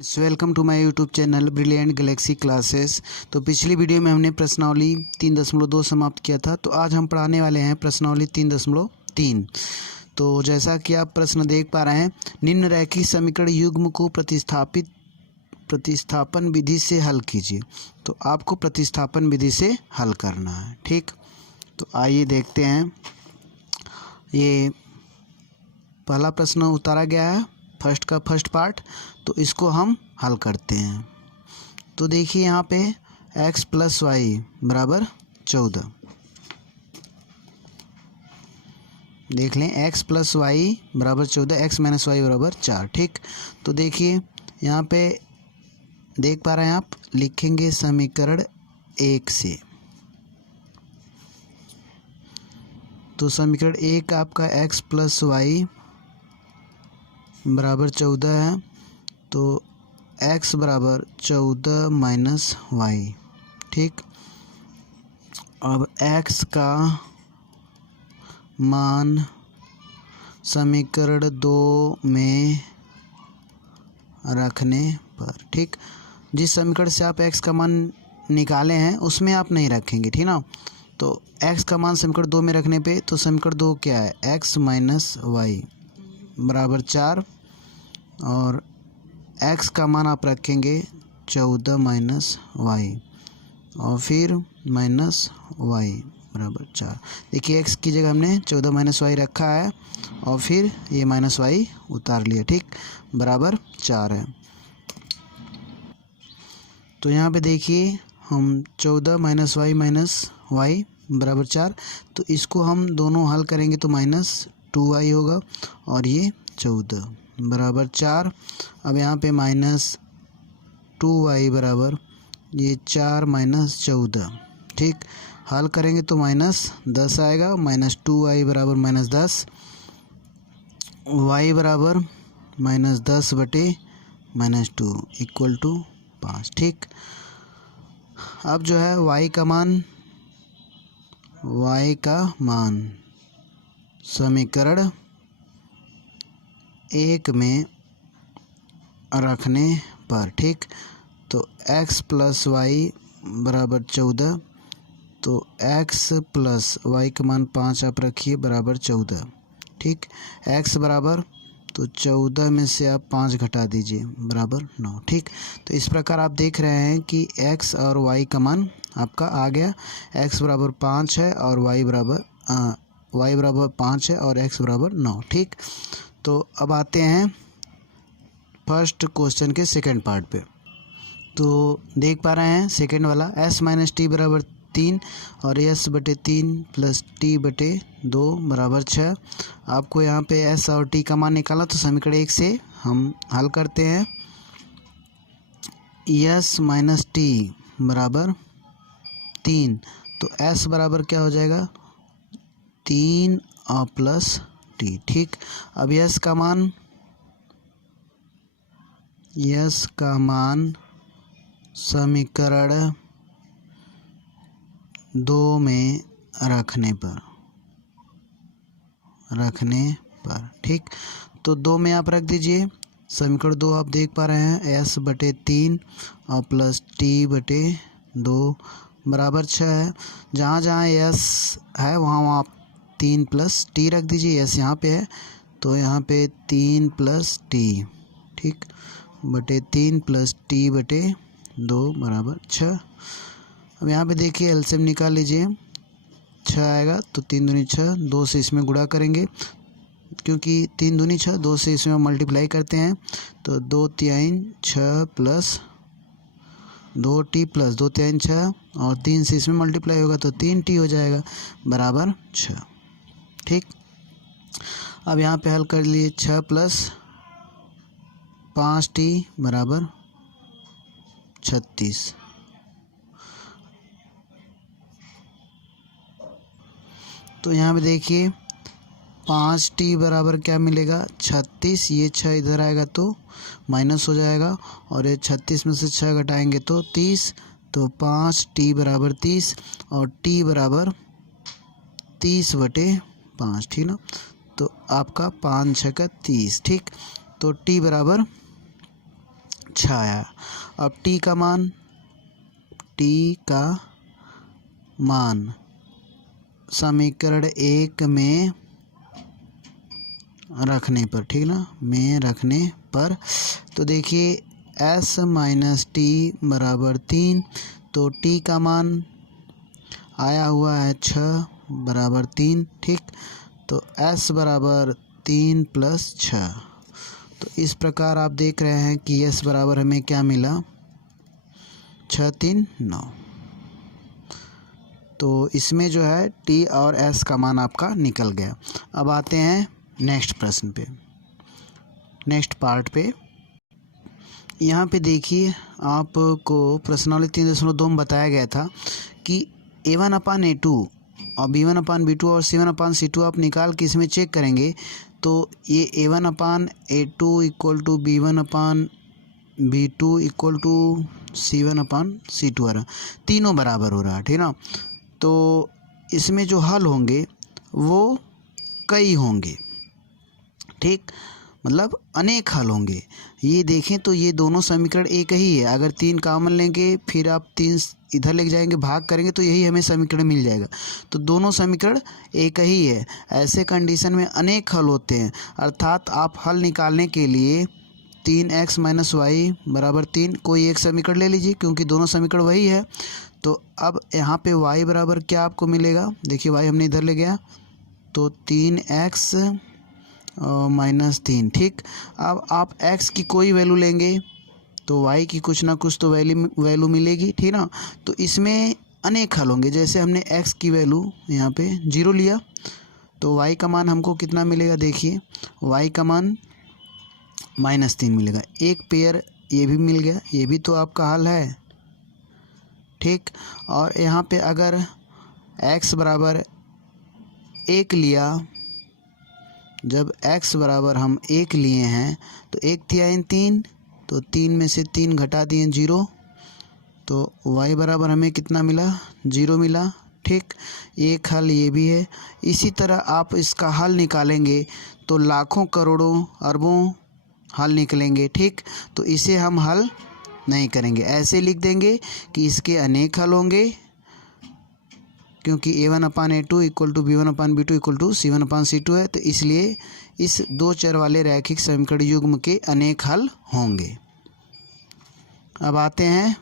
Welcome to my YouTube channel brilliant galaxy classes. तो पिछली video में हमने प्रश्नावली 3.2 समाप्त किया था। तो आज हम पढ़ाने वाले हैं प्रश्नावली 3.3। तो जैसा कि आप प्रश्न देख पा रहे हैं, निम्न रैखिक समीकरण युग्म को प्रतिस्थापन विधि से हल कीजिए। तो आपको प्रतिस्थापन विधि से हल करना है, ठीक। तो आइए देखते हैं। ये पहला प्रश्न उतारा गया है, फर्स्ट का फर्स्ट पार्ट। तो इसको हम हल करते हैं। तो देखिए यहाँ पे x + y बराबर 14। देख लें, x + y बराबर 14, x - y बराबर 4, ठीक। तो देखिए यहाँ पे देख पा रहे हैं आप, लिखेंगे समीकरण 1 से। तो समीकरण 1 आपका x + y बराबर 14 है। तो x बराबर 14 - y, ठीक। अब x का मान समीकरण 2 में रखने पर, ठीक। जिस समीकरण से आप x का मान निकाले हैं उसमें आप नहीं रखेंगे, ठीक ना। तो x का मान समीकरण 2 में रखने पे, तो समीकरण 2 क्या है, x - y बराबर 4, और x का मान आप रखेंगे 14 - y, और फिर -y बराबर 4। देखिए x की जगह हमने 14 - y रखा है, और फिर ये -y उतार लिया, ठीक, बराबर 4 है। तो यहाँ पे देखिए हम 14 - y बराबर 4। तो इसको हम दोनों हल करेंगे तो -2y होगा, और ये 14 बराबर 4। अब यहाँ पे -2y बराबर ये 4 - 14, ठीक। हल करेंगे तो -10 आएगा। -2y बराबर -10, y बराबर -10/-2 = 5, ठीक। अब जो है y का मान समीकरण 1 में रखने पर, ठीक। तो x + y बराबर 14। तो x + y का मान 5 आप रखिए बराबर 14, ठीक। x बराबर, तो 14 में से आप 5 घटा दीजिए बराबर 9, ठीक। तो इस प्रकार आप देख रहे हैं कि x और y का मान आपका आ गया। x बराबर 5 है और y बराबर 5 है और x बराबर 9, ठीक। तो अब आते हैं फर्स्ट क्वेश्चन के सेकंड पार्ट पे। तो देख पा रहे हैं सेकंड वाला, s - t बराबर 3 और s/3 + t/2 बराबर 6। आपको यहाँ पे s और t का मान निकाला, तो समीकरण 1 से हम हल करते हैं। s - t बराबर 3, तो s बराबर क्या हो जाएगा, 3 + t, ठीक। अब s का मान समीकरण 2 में रखने पर, ठीक। तो 2 में आप रख दीजिए। समीकरण 2 आप देख पा रहे हैं, s/3 और + t/2 बराबर 6 है। जहाँ जहाँ s है वहाँ आप 3 + t रख दीजिए। s यहाँ पे है, तो यहाँ पे 3 + t, ठीक, /3 + t/2 बराबर 6। अब यहाँ पे देखिए एलसीएम निकाल लीजिए, 6 आएगा। तो 3 दूनी 6, 2 से इसमें गुणा करेंगे, क्योंकि 3 दूनी 6, 2 से इसमें मल्टीप्लाई करते हैं। तो 2 तिहाई 6 + 2t + 2 तिहाई 6, और 3 से इसमें मल्टीप्लाई होगा तो 3t हो जाएगा बराबर 6, ठीक। अब यहाँ पे हल कर लिए, 6 + 5t बराबर 36। तो यहाँ पे देखिए 5t बराबर क्या मिलेगा, 36। ये 6 इधर आएगा तो माइनस हो जाएगा, और ये 36 में से 6 घटाएंगे तो 30। तो 5t बराबर 30, और t बराबर 30/5, ठीक ना। तो आपका 5 × 6 = 30, ठीक। तो t बराबर 6 आया। अब t का मान समीकरण 1 में रखने पर, ठीक ना, में रखने पर, तो देखिए s माइनस टी बराबर 3, तो t का मान आया हुआ है 6 बराबर 3, ठीक। तो s बराबर 3 प्लस 6। तो इस प्रकार आप देख रहे हैं कि s बराबर हमें क्या मिला, 6 3 9। तो इसमें जो है t और s का मान आपका निकल गया। अब आते हैं नेक्स्ट प्रश्न पे, नेक्स्ट पार्ट पे। यहाँ पे देखिए आपको प्रश्नावली 3.2 में बताया गया था कि a1/a2 और b1/b2 और c1/c2 आप निकाल के इसमें चेक करेंगे तो ये a1/a2 equal to b1/b2 equal to c1/c2 आ रहा, तीनों बराबर हो रहा है, ठीक ना। तो इसमें जो हल होंगे वो कई होंगे, ठीक, मतलब अनेक हल होंगे। ये देखें तो ये दोनों समीकरण एक ही है, अगर 3 कॉमन लेंगे फिर आप 3 इधर ले जाएंगे, भाग करेंगे तो यही हमें समीकरण मिल जाएगा। तो दोनों समीकरण एक ही है। ऐसे कंडीशन में अनेक हल होते हैं, अर्थात आप हल निकालने के लिए 3x माइनस वाई बराबर 3 कोई एक समीकरण ले लीजिए, क्योंकि दोनों समीकरण वही है। तो अब यहाँ पे y बराबर क्या आपको मिलेगा, देखिए y हमने इधर ले गया तो 3x माइनस 3, ठीक। अब आप x की कोई वैल्यू लेंगे तो y की कुछ ना कुछ तो वैल्यू मिलेगी, ठीक ना। तो इसमें अनेक हल होंगे। जैसे हमने x की वैल्यू यहाँ पे 0 लिया तो y का मान हमको कितना मिलेगा, देखिए y का मान -3 मिलेगा। एक पेयर ये भी मिल गया, ये भी तो आपका हल है, ठीक। और यहाँ पे अगर x बराबर 1 लिया, जब x बराबर हम 1 लिए हैं तो 1 तिहाई 3, तो 3 में से 3 घटा दिए 0, तो y बराबर हमें कितना मिला, 0 मिला, ठीक। एक हल ये भी है। इसी तरह आप इसका हल निकालेंगे तो लाखों करोड़ों अरबों हल निकलेंगे, ठीक। तो इसे हम हल नहीं करेंगे, ऐसे लिख देंगे कि इसके अनेक हल होंगे, क्योंकि a1/a2 equal to b1/b2 equal to c1/c2 है। तो इसलिए इस 2 चर वाले रैखिक समीकरण युग्म के अनेक हल होंगे। अब आते हैं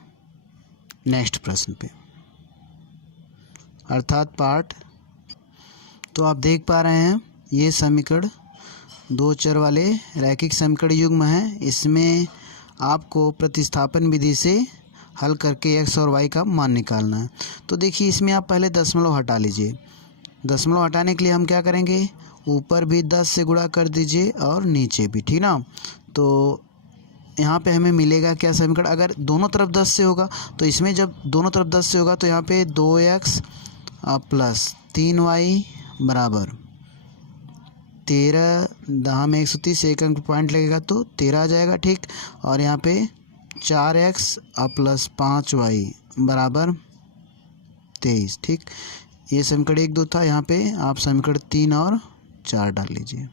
नेक्स्ट प्रश्न पे, अर्थात पार्ट। तो आप देख पा रहे हैं ये समीकरण 2 चर वाले रैखिक समीकरण युग्म है। इसमें आपको प्रतिस्थापन विधि से हल करके x और y का मान निकालना है। तो देखिए इसमें आप पहले दशमलव हटा लीजिए। दशमलव हटाने के लिए हम क्या करेंगे, ऊपर भी 10 से गुणा कर दीजिए और नीचे भी, ठीक ना। तो यहाँ पे हमें मिलेगा क्या समीकरण, अगर दोनों तरफ 10 से होगा तो इसमें जब दोनों तरफ 10 से होगा तो यहाँ पे 2x प्लस 3y बराबर 13, 10 में 130 एक अंक पॉइंट लगेगा तो 13 आ जाएगा, ठीक। और यहाँ पे 4x प्लस 5y बराबर 23, ठीक। ये समीकरण 1 2 था, यहाँ पे आप समीकरण 3 और 4 डाल लीजिए,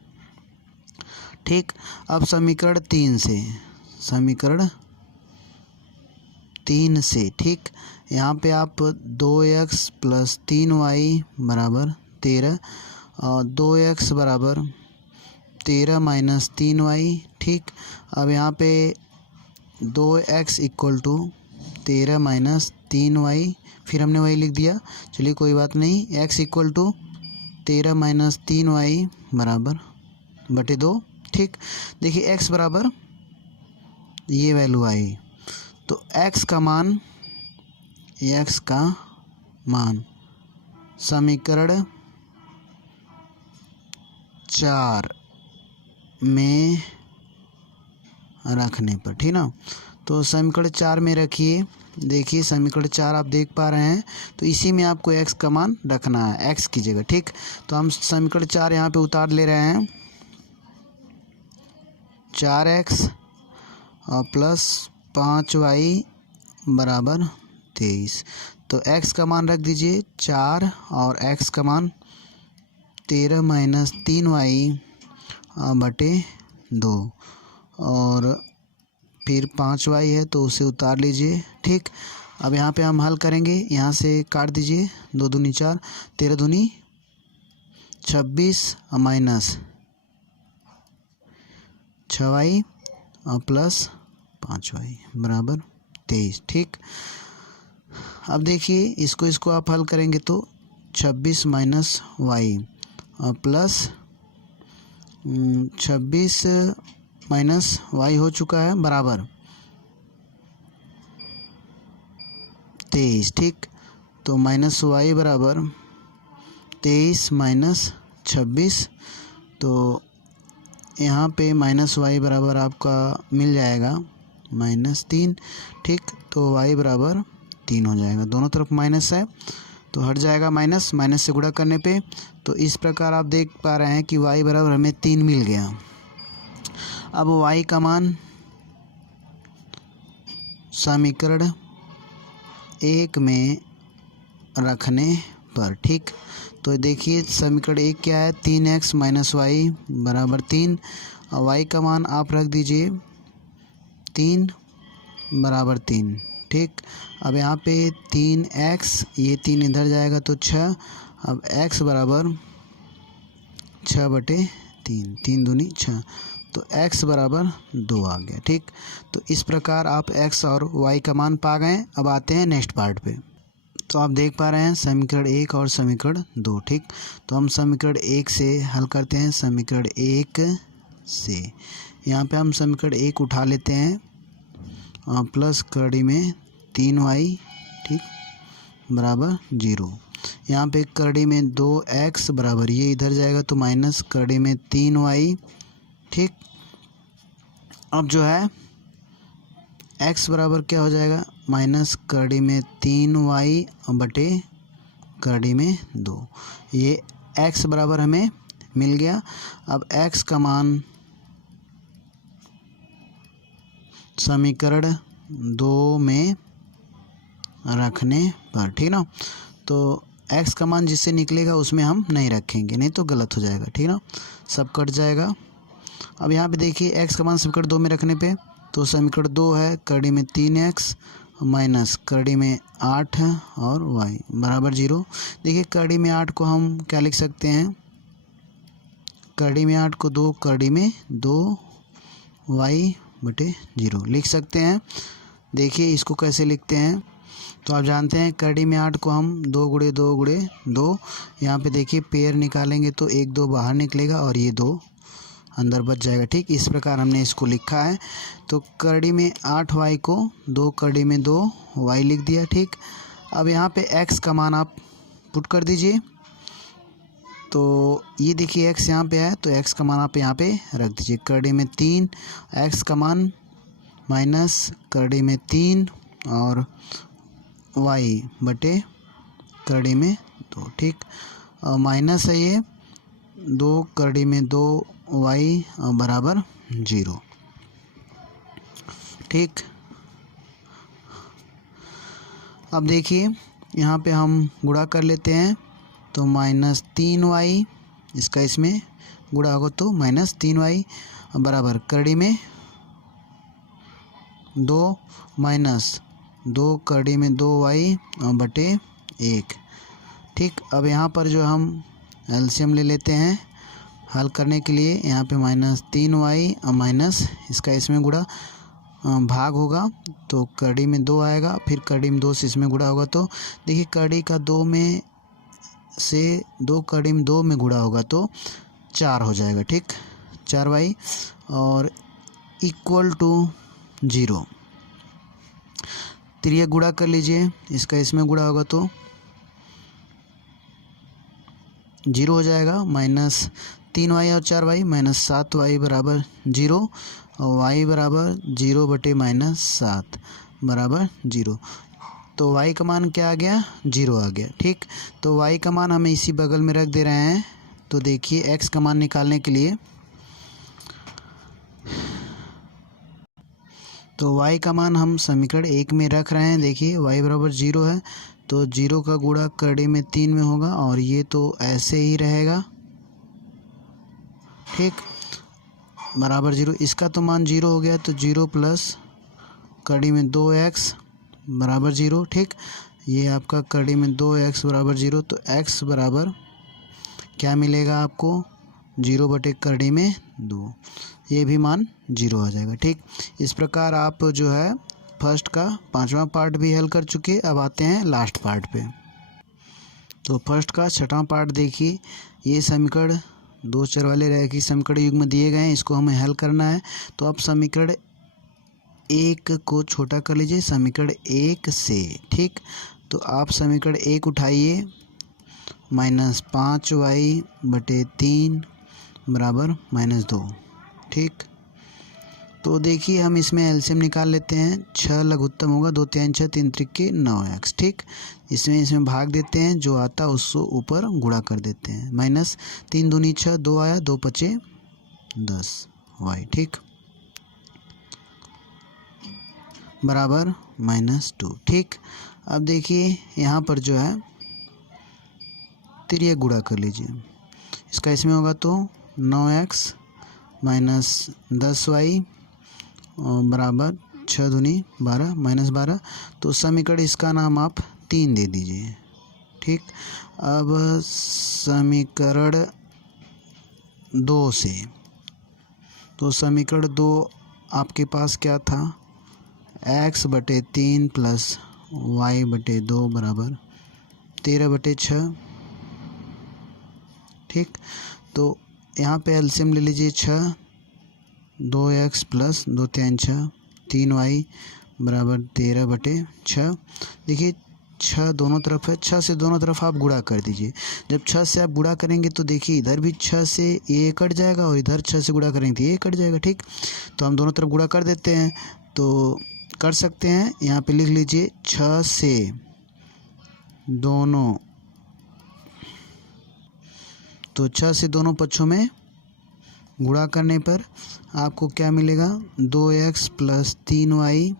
ठीक। अब समीकरण 3 से, ठीक, यहाँ पे आप 2x प्लस 3y बराबर 13 और 2x बराबर 13 माइनस 3y, ठीक। अब यहाँ पे 2x equal to 13 minus 3y, फिर हमने वही लिख दिया, चलिए कोई बात नहीं। x equal to 13 minus 3y बराबर बटे 2, ठीक। देखिए x बराबर ये वैल्यू आई, तो x का मान समीकरण 4 में रखने पर, ठीक ना। तो समीकरण 4 में रखिए, देखिए समीकरण 4 आप देख पा रहे हैं, तो इसी में आपको x का मान रखना है, x की जगह, ठीक। तो हम समीकरण 4 यहाँ पे उतार ले रहे हैं, 4x और प्लस 5y बराबर 23। तो x का मान रख दीजिए 4 और x का मान 13 माइनस 3y बटे 2 और फिर 5y है तो उसे उतार लीजिए। ठीक, अब यहाँ पे हम हल करेंगे, यहाँ से काट दीजिए, 2 दूनी 4, 13 दूनी 26 माइनस 6y प्लस 5y बराबर 23। ठीक, अब देखिए इसको आप हल करेंगे तो 26 minus Y plus 26 minus Y हो चुका है बराबर 23। ठीक, तो माइनस वाई बराबर 23 माइनस 26, तो यहाँ पे माइनस वाई बराबर आपका मिल जाएगा -3। ठीक, तो वाई बराबर 3 हो जाएगा, दोनों तरफ माइनस है तो हट जाएगा माइनस, माइनस से गुणा करने पे। तो इस प्रकार आप देख पा रहे हैं कि y बराबर हमें 3 मिल गया। अब y का मान समीकरण 1 में रखने पर, ठीक, तो देखिए समीकरण 1 क्या है, 3x माइनस वाई बराबर 3, और y का मान आप रख दीजिए 3 बराबर 3। ठीक, अब यहाँ पे 3x, ये 3 इधर जाएगा तो 6, अब x बराबर 6/3, 3 दूनी 6, तो x बराबर 2 आ गया। ठीक, तो इस प्रकार आप x और y का मान पा गए। अब आते हैं नेक्स्ट पार्ट पे। तो आप देख पा रहे हैं समीकरण 1 और समीकरण 2। ठीक, तो हम समीकरण 1 से हल करते हैं। समीकरण 1 से यहाँ पे हम समीकरण 1 उठा लेते हैं, प्लस कड़ी में 3y, ठीक, बराबर 0। यहाँ पे कड़ी में 2x बराबर, ये इधर जाएगा तो माइनस कड़ी में 3y। ठीक, अब जो है x बराबर क्या हो जाएगा, माइनस कड़ी में 3y बटे कड़ी में 2। ये x बराबर हमें मिल गया। अब x का मान समीकरण 2 में रखने पर, ठीक ना, तो x का मान जिससे निकलेगा उसमें हम नहीं रखेंगे, नहीं तो गलत हो जाएगा। ठीक ना, सब कट जाएगा। अब यहाँ पे देखिए x का मान समीकरण 2 में रखने पे, तो समीकरण 2 है कड़ी में 3x माइनस कड़ी में 8 और y बराबर 0। देखिए कड़ी में 8 को हम क्या लिख सकते हैं, कड़ी में 8 को 2 कड़ी में 2y/0 लिख सकते हैं। देखिए इसको कैसे लिखते हैं, तो आप जानते हैं कड़ी में 8 को हम 2 गुणे 2 गुणे 2, यहाँ पे देखिए पेयर निकालेंगे तो 1 2 बाहर निकलेगा और ये 2 अंदर बच जाएगा। ठीक, इस प्रकार हमने इसको लिखा है। तो कड़ी में 8y को 2 कड़ी में 2y लिख दिया। ठीक, अब यहाँ पे x का मान आप पुट कर दीजिए, तो ये देखिए x यहाँ पे है तो x का मान आप यहाँ पे रख दीजिए, कड़ी में 3, x का मान माइनस कड़ी में 3 और y बटे कड़ी में 2। ठीक, माइनस है ये 2 कड़ी में 2y बराबर 0। ठीक, अब देखिए यहाँ पे हम गुणा कर लेते हैं, तो -3y, इसका इसमें गुणा होगा तो -3y बराबर कड़ी में 2 माइनस 2 कड़ी में 2y बटे 1। ठीक, अब यहाँ पर जो हम एलसीएम ले लेते हैं हल करने के लिए, यहाँ पे -3y माइनस इसका इसमें गुणा भाग होगा तो कड़ी में 2 आएगा, फिर कड़ी में 2 से इसमें गुणा होगा, तो देखिए कड़ी का 2 में से 2 कड़ी में 2 में गुणा होगा तो 4 हो जाएगा। ठीक, 4y और इक्वल टू 0। तो ये गुणा कर लीजिए, इसका इसमें गुणा होगा तो 0 हो जाएगा, -3y और 4y -7y बराबर 0 और y बराबर 0 बटे -7 बराबर 0। तो y का मान क्या आ गया, 0 आ गया। ठीक, तो y का मान हमें इसी बगल में रख दे रहे हैं। तो देखिए x का मान निकालने के लिए, तो y का मान हम समीकरण 1 में रख रहे हैं। देखिए y बराबर 0 है तो 0 का गुणा कड़ी में 3 में होगा और ये तो ऐसे ही रहेगा। ठीक, बराबर 0, इसका तो मान 0 हो गया तो 0 + कड़ी में 2x बराबर 0। ठीक, ये आपका कड़ी में 2x बराबर 0, तो x बराबर क्या मिलेगा आपको 0 बटे कड़ी में 2, ये भी मान 0 आ जाएगा। ठीक, इस प्रकार आप जो है फर्स्ट का 5वां पार्ट भी हल कर चुके। अब आते हैं लास्ट पार्ट पे। तो फर्स्ट का 6वां पार्ट देखिए, ये समीकरण 2 चर वाले रैखिक समीकरण युग्म दिए गए हैं, इसको हमें हल करना है। तो अब समीकरण 1 को छोटा कर लीजिए समीकरण 1 से। ठीक, तो आप समीकरण 1 उठाइए, -5y बटे 3 बराबर -2। ठीक, तो देखिए हम इसमें एलसीएम निकाल लेते हैं। 6 लघुत्तम होगा, 2 3 6 3 त्रिक 9x। ठीक, इसमें भाग देते हैं, जो आता उसको ऊपर गुणा कर देते हैं। -3 दूनी 6, 2 आया, 2 पचे 10y। ठीक, बराबर -2। ठीक, अब देखिए यहाँ पर जो है तिर्यक गुणा कर लीजिए, इसका इसमें होगा तो 9x माइनस 10y बराबर 6 दूनी 12 -12। तो समीकरण इसका नाम आप 3 दे दीजिए। ठीक, अब समीकरण 2 से, तो समीकरण 2 आपके पास क्या था, x बटे 3 प्लस y बटे 2 बराबर 13 बटे 6। ठीक, तो यहाँ पे एलसीएम ले लीजिए 6, 2x प्लस 2 3 6 3y बराबर 13 बटे 6। देखिए 6 दोनों तरफ है, 6 से दोनों तरफ आप गुणा कर दीजिए। जब 6 से आप गुणा करेंगे तो देखिए इधर भी 6 से ये कट जाएगा और इधर 6 से गुणा करेंगे तो ये कट जाएगा। ठीक, तो हम दोनों तरफ गुणा कर देते हैं, तो कर सकते हैं। यहाँ पे लिख लीजिए 6 से दोनों, तो 6 से दोनों पक्षों में गुणा करने पर आपको क्या मिलेगा, 2x प्लस 3y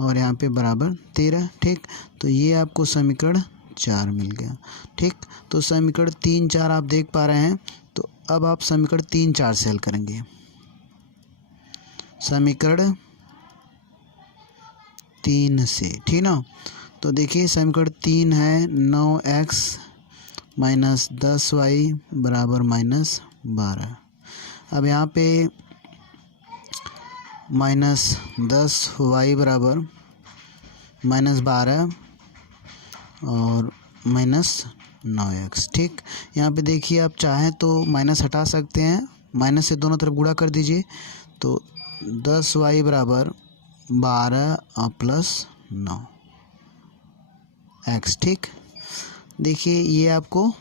और यहाँ पे बराबर 13। ठीक, तो ये आपको समीकरण 4 मिल गया। ठीक, तो समीकरण 3 4 आप देख पा रहे हैं। तो अब आप समीकरण 3 4 से हल करेंगे। समीकरण 3 से, ठीक ना, तो देखिए समीकरण 3 है 9x माइनस 10y बराबर -12। अब यहाँ पे -10y बराबर -12 और -9x। ठीक, यहाँ पे देखिए आप चाहें तो माइनस हटा सकते हैं, माइनस से दोनों तरफ गुणा कर दीजिए। तो 10y बराबर 12 और प्लस 9x। ठीक, देखिए ये आपको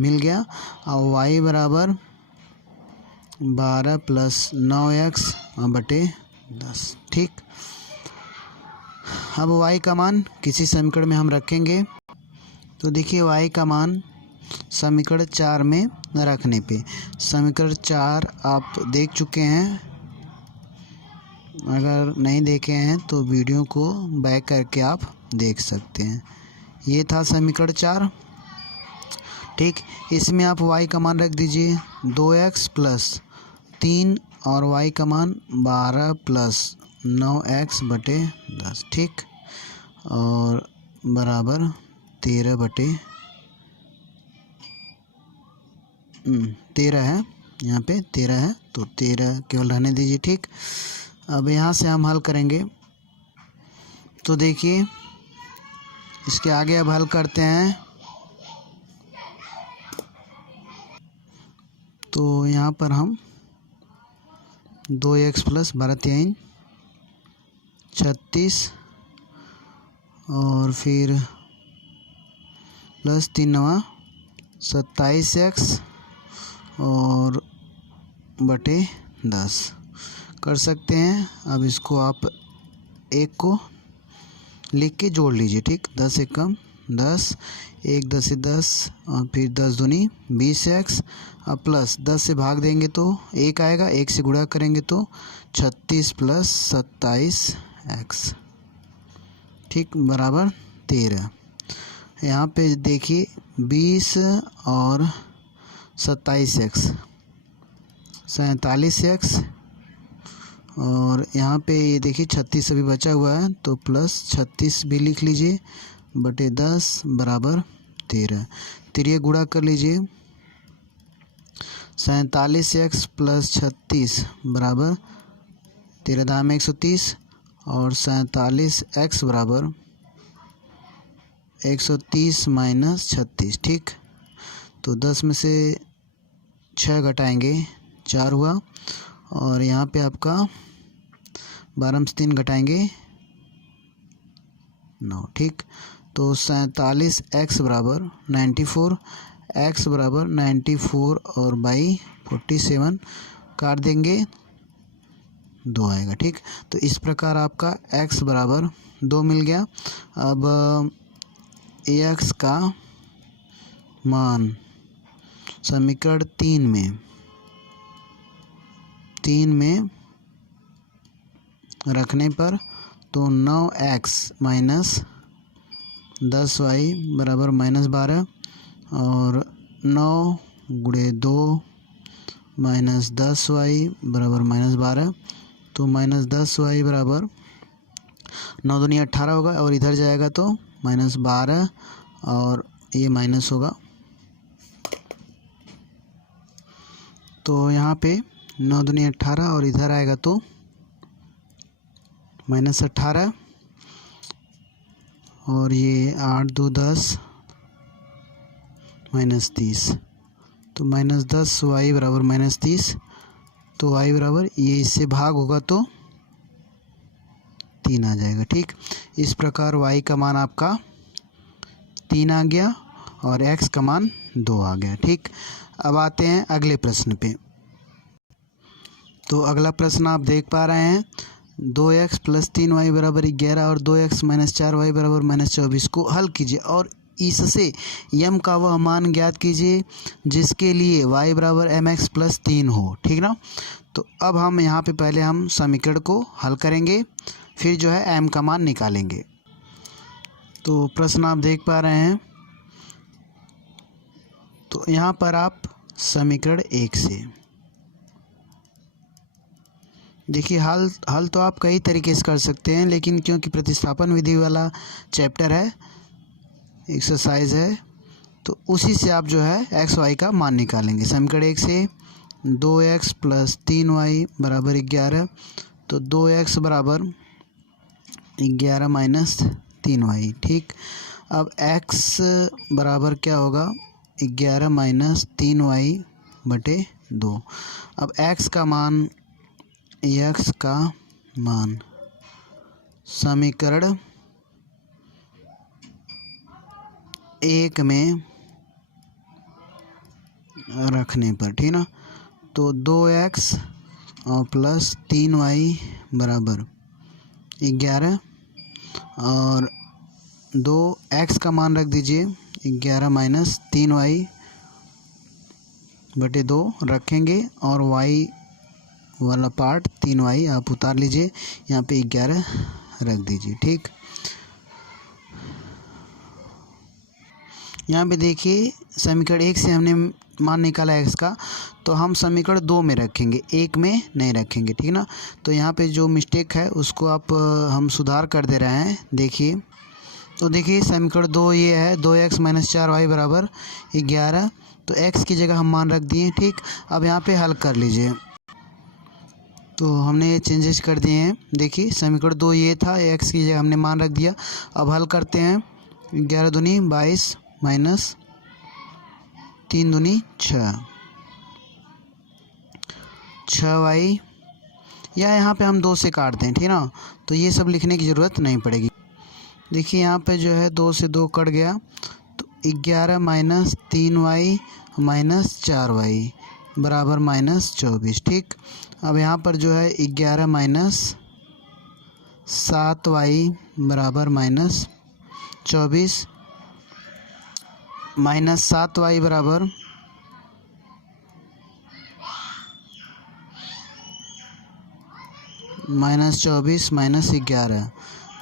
मिल गया, और y बराबर 12 प्लस 9x बटे 10। ठीक, अब y का मान किसी समीकरण में हम रखेंगे। तो देखिए y का मान समीकरण 4 में रखने पे, समीकरण 4 आप देख चुके हैं, अगर नहीं देखे हैं तो वीडियो को बैक करके आप देख सकते हैं। ये था समीकरण 4। ठीक, इसमें आप y का मान रख दीजिए 2x प्लस 3 और y का मान 12 प्लस 9x बटे 10। ठीक, और बराबर 13 बटे 13 है, यहाँ पे 13 है, तो 13 केवल रहने दीजिए। ठीक, अब यहाँ से हम हल करेंगे। तो देखिए इसके आगे अब हल करते हैं। तो यहाँ पर हम 2x प्लस 12 3 36 और फिर प्लस 3 9 27x और बटे 10 कर सकते हैं। अब इसको आप 1 को लिख के जोड़ लीजिए। ठीक, 10 एक कम 10, 1 10 से 10 और फिर 10 दूनी 20x, अब प्लस 10 से भाग देंगे तो 1 आएगा, 1 से गुणा करेंगे तो 36 प्लस 27x। ठीक, बराबर 13। यहाँ पे देखिए 20 और 27x 47x और यहाँ पे ये देखिए 36 अभी बचा हुआ है, तो प्लस 36 भी लिख लीजिए बटे 10 बराबर 13। तिरिये गुणा कर लीजिए। 47x प्लस 36 बराबर 13 दाम 130 और 47x बराबर 130 माइनस 36। ठीक, तो 10 में से 6 घटाएंगे 4 हुआ, और यहाँ पे आपका 12 में से 3 घटाएंगे 9। ठीक, तो 47x बराबर 94, x बराबर 94 और बाई 47 काट देंगे 2 आएगा। ठीक, तो इस प्रकार आपका x बराबर 2 मिल गया। अब ax का मान समीकरण 3 में रखने पर तो 9x माइनस 10y बराबर -12 और 9 गुणे 2 माइनस 10y बराबर -12, तो -10y बराबर 9 दूनी 18 होगा, और इधर जाएगा तो -12 और ये माइनस होगा, तो यहाँ पे 9 दूनी 18 और इधर आएगा तो -18 और ये 8 2 10 -30, तो -10y बराबर -30, तो y बराबर ये इससे भाग होगा तो 3 आ जाएगा। ठीक, इस प्रकार y का मान आपका 3 आ गया और x का मान 2 आ गया। ठीक, अब आते हैं अगले प्रश्न पे। तो अगला प्रश्न आप देख पा रहे हैं, 2x प्लस 3y बराबर 11 और 2x माइनस 4y बराबर -24 को हल कीजिए और इससे यम का वह मान ज्ञात कीजिए जिसके लिए y बराबर mx प्लस 3 हो। ठीक ना, तो अब हम यहाँ पे पहले हम समीकरण को हल करेंगे, फिर जो है m का मान निकालेंगे। तो प्रश्न आप देख पा रहे हैं, तो यहाँ पर आप समीकरण 1 से देखिए, हल तो आप कई तरीके से कर सकते हैं, लेकिन क्योंकि प्रतिस्थापन विधि वाला चैप्टर है, एक्सरसाइज है, तो उसी से आप जो है एक्स वाई का मान निकालेंगे। समीकरण 1 से 2x प्लस 3y बराबर 11, तो 2x बराबर 11 माइनस 3y। ठीक, अब x बराबर क्या होगा 11 माइनस 3y बटे 2। अब x का मान समीकरण 1 में रखने पर, ठीक ना, तो 2x और प्लस 3y बराबर 11 और 2x का मान रख दीजिए 11 माइनस 3y बटे 2 रखेंगे, और y वाला पार्ट 3y आप उतार लीजिए, यहाँ पे 11 रख दीजिए। ठीक, यहाँ पे देखिए समीकरण 1 से हमने मान निकाला x का, तो हम समीकरण 2 में रखेंगे, 1 में नहीं रखेंगे। ठीक ना, तो यहाँ पे जो मिस्टेक है उसको आप हम सुधार कर दे रहे हैं। देखिए, तो देखिए समीकरण 2 ये है 2x माइनस 4y बराबर 11, तो x की जगह हम मान रख दिए। ठीक, अब यहाँ पे हल कर लीजिए, तो हमने ये चेंजेस कर दिए हैं। देखिए समीकरण 2 ये था, x की जगह हमने मान रख दिया। अब हल करते हैं, 11 दूनी 22 माइनस 3 दूनी 6y, या यहाँ पे हम 2 से काटते हैं। ठीक ना, तो ये सब लिखने की ज़रूरत नहीं पड़ेगी। देखिए यहाँ पे जो है 2 से 2 कट गया, तो 11 माइनस 3y माइनस 4y बराबर -24। ठीक, अब यहाँ पर जो है 11 माइनस 7y बराबर -24, माइनस 7y बराबर -24 माइनस 11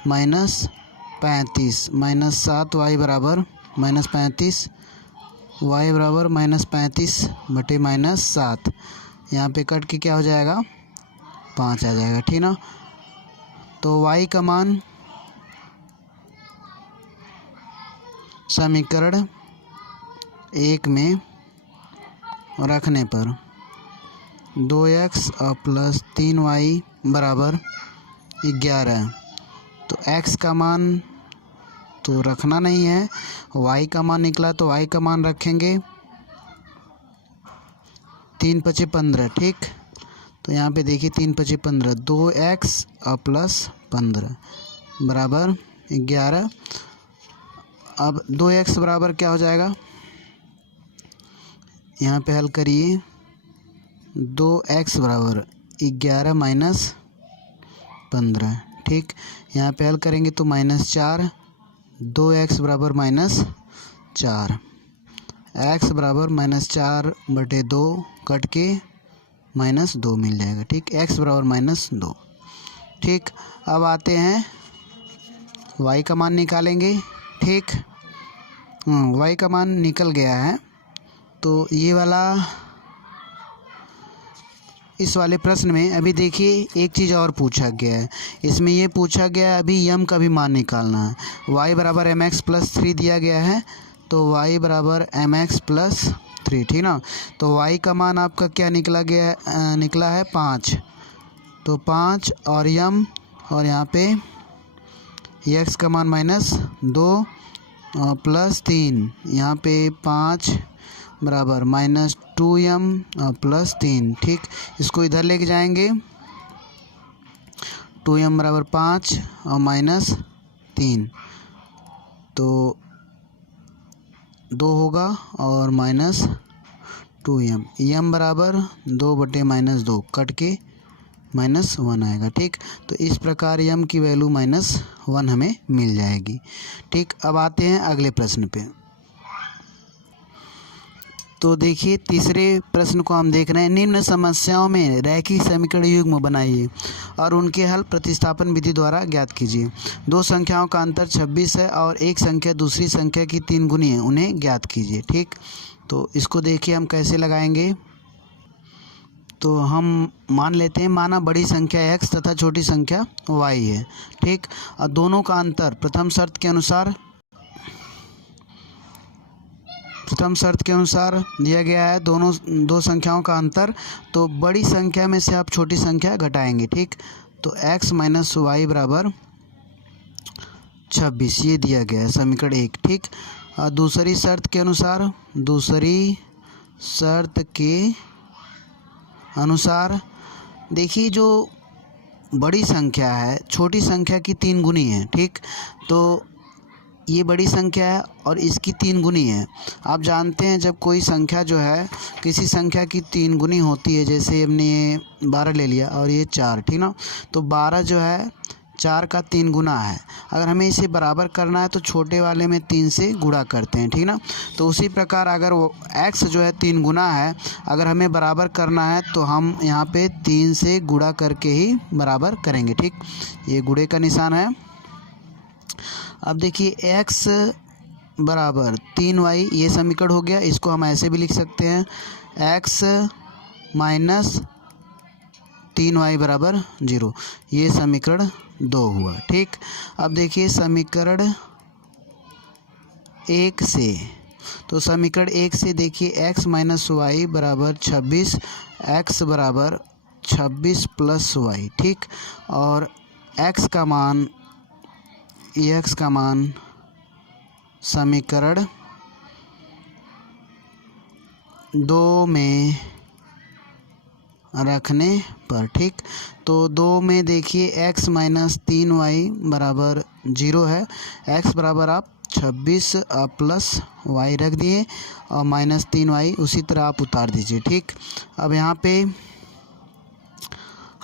-35, माइनस 7y बराबर -35, y बराबर -35 बटे -7, यहाँ पे कट के क्या हो जाएगा 5 आ जाएगा, ठीक ना। तो y का मान समीकरण 1 में रखने पर 2x और प्लस 3y बराबर 11। तो x का मान तो रखना नहीं है, y का मान निकला तो y का मान रखेंगे 3 पचे 15, ठीक। तो यहाँ पे देखिए 3 पचे 15, 2x और प्लस 15 बराबर 11। अब 2x बराबर क्या हो जाएगा, यहाँ पे हल करिए। 2x बराबर 11 माइनस 15, ठीक। यहाँ पे हल करेंगे तो -4, 2x बराबर -4, x बराबर -4/2 कट के -2 मिल जाएगा, ठीक। x बराबर -2, ठीक। अब आते हैं y का मान निकालेंगे, ठीक। y का मान निकल गया है। तो ये वाला, इस वाले प्रश्न में अभी देखिए एक चीज़ और पूछा गया है। इसमें ये पूछा गया है अभी यम का भी मान निकालना है। y बराबर mx प्लस 3 दिया गया है, तो y बराबर mx प्लस 3, ठीक ना। तो y का मान आपका क्या निकला है 5। तो 5 और यम, और यहाँ पे x का मान -2 प्लस 3, यहाँ पे 5 बराबर -2m प्लस 3, ठीक। इसको इधर लेके जाएंगे, 2m बराबर 5 और -3, तो 2 होगा और -2m, m बराबर 2/-2 कट के -1 आएगा, ठीक। तो इस प्रकार m की वैल्यू -1 हमें मिल जाएगी, ठीक। अब आते हैं अगले प्रश्न पे। तो देखिए तीसरे प्रश्न को हम देख रहे हैं। निम्न समस्याओं में रैखिक समीकरण युग्म बनाइए और उनके हल प्रतिस्थापन विधि द्वारा ज्ञात कीजिए। दो संख्याओं का अंतर 26 है और एक संख्या दूसरी संख्या की 3 गुनी है, उन्हें ज्ञात कीजिए, ठीक। तो इसको देखिए हम कैसे लगाएंगे। तो हम मान लेते हैं, माना बड़ी संख्या x तथा छोटी संख्या y है, ठीक। और दोनों का अंतर प्रथम शर्त के अनुसार दिया गया है। दो संख्याओं का अंतर, तो बड़ी संख्या में से आप छोटी संख्या घटाएंगे, ठीक। तो x माइनस वाई बराबर 26, ये दिया गया है समीकरण 1, ठीक। और दूसरी शर्त के अनुसार देखिए, जो बड़ी संख्या है छोटी संख्या की 3 गुनी है, ठीक। तो ये बड़ी संख्या है और इसकी 3 गुनी है। आप जानते हैं जब कोई संख्या जो है किसी संख्या की 3 गुनी होती है, जैसे हमने ये 12 ले लिया और ये 4, ठीक ना। तो 12 जो है 4 का 3 गुना है। अगर हमें इसे बराबर करना है तो छोटे वाले में 3 से गुणा करते हैं, ठीक ना। तो उसी प्रकार अगर वो x जो है 3 गुना है, अगर हमें बराबर करना है तो हम यहाँ पे 3 से गुणा करके ही बराबर करेंगे, ठीक। ये गुणे का निशान है। अब देखिए x बराबर 3y, ये समीकरण हो गया। इसको हम ऐसे भी लिख सकते हैं, x माइनस 3y बराबर 0, ये समीकरण 2 हुआ, ठीक। अब देखिए समीकरण 1 से, तो समीकरण 1 से देखिए x माइनस वाई बराबर 26, x बराबर 26 प्लस वाई, ठीक। और x का मान समीकरण 2 में रखने पर, ठीक। तो 2 में देखिए x माइनस 3y बराबर 0 है। x बराबर आप 26 प्लस y रख दिए और माइनस 3y उसी तरह आप उतार दीजिए, ठीक। अब यहाँ पे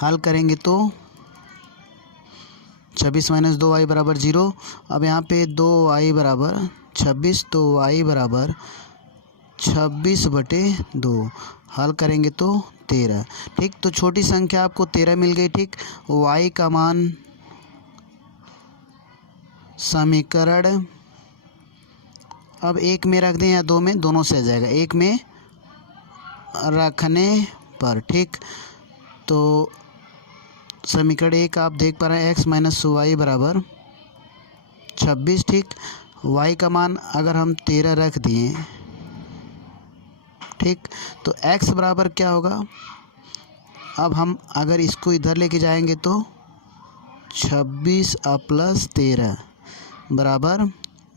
हल करेंगे तो 26 माइनस 2y बराबर 0। अब यहाँ पे 2y बराबर 26, तो y बराबर 26/2, हल करेंगे तो 13, ठीक। तो छोटी संख्या आपको 13 मिल गई, ठीक। y का मान समीकरण, अब 1 में रख दें या 2 में, दोनों से आ जाएगा, 1 में रखने पर, ठीक। तो समीकरण 1 आप देख पा रहे हैं x माइनस वाई बराबर 26, ठीक। y का मान अगर हम 13 रख दिए, ठीक, तो x बराबर क्या होगा, अब हम अगर इसको इधर लेके जाएंगे तो 26 प्लस 13 बराबर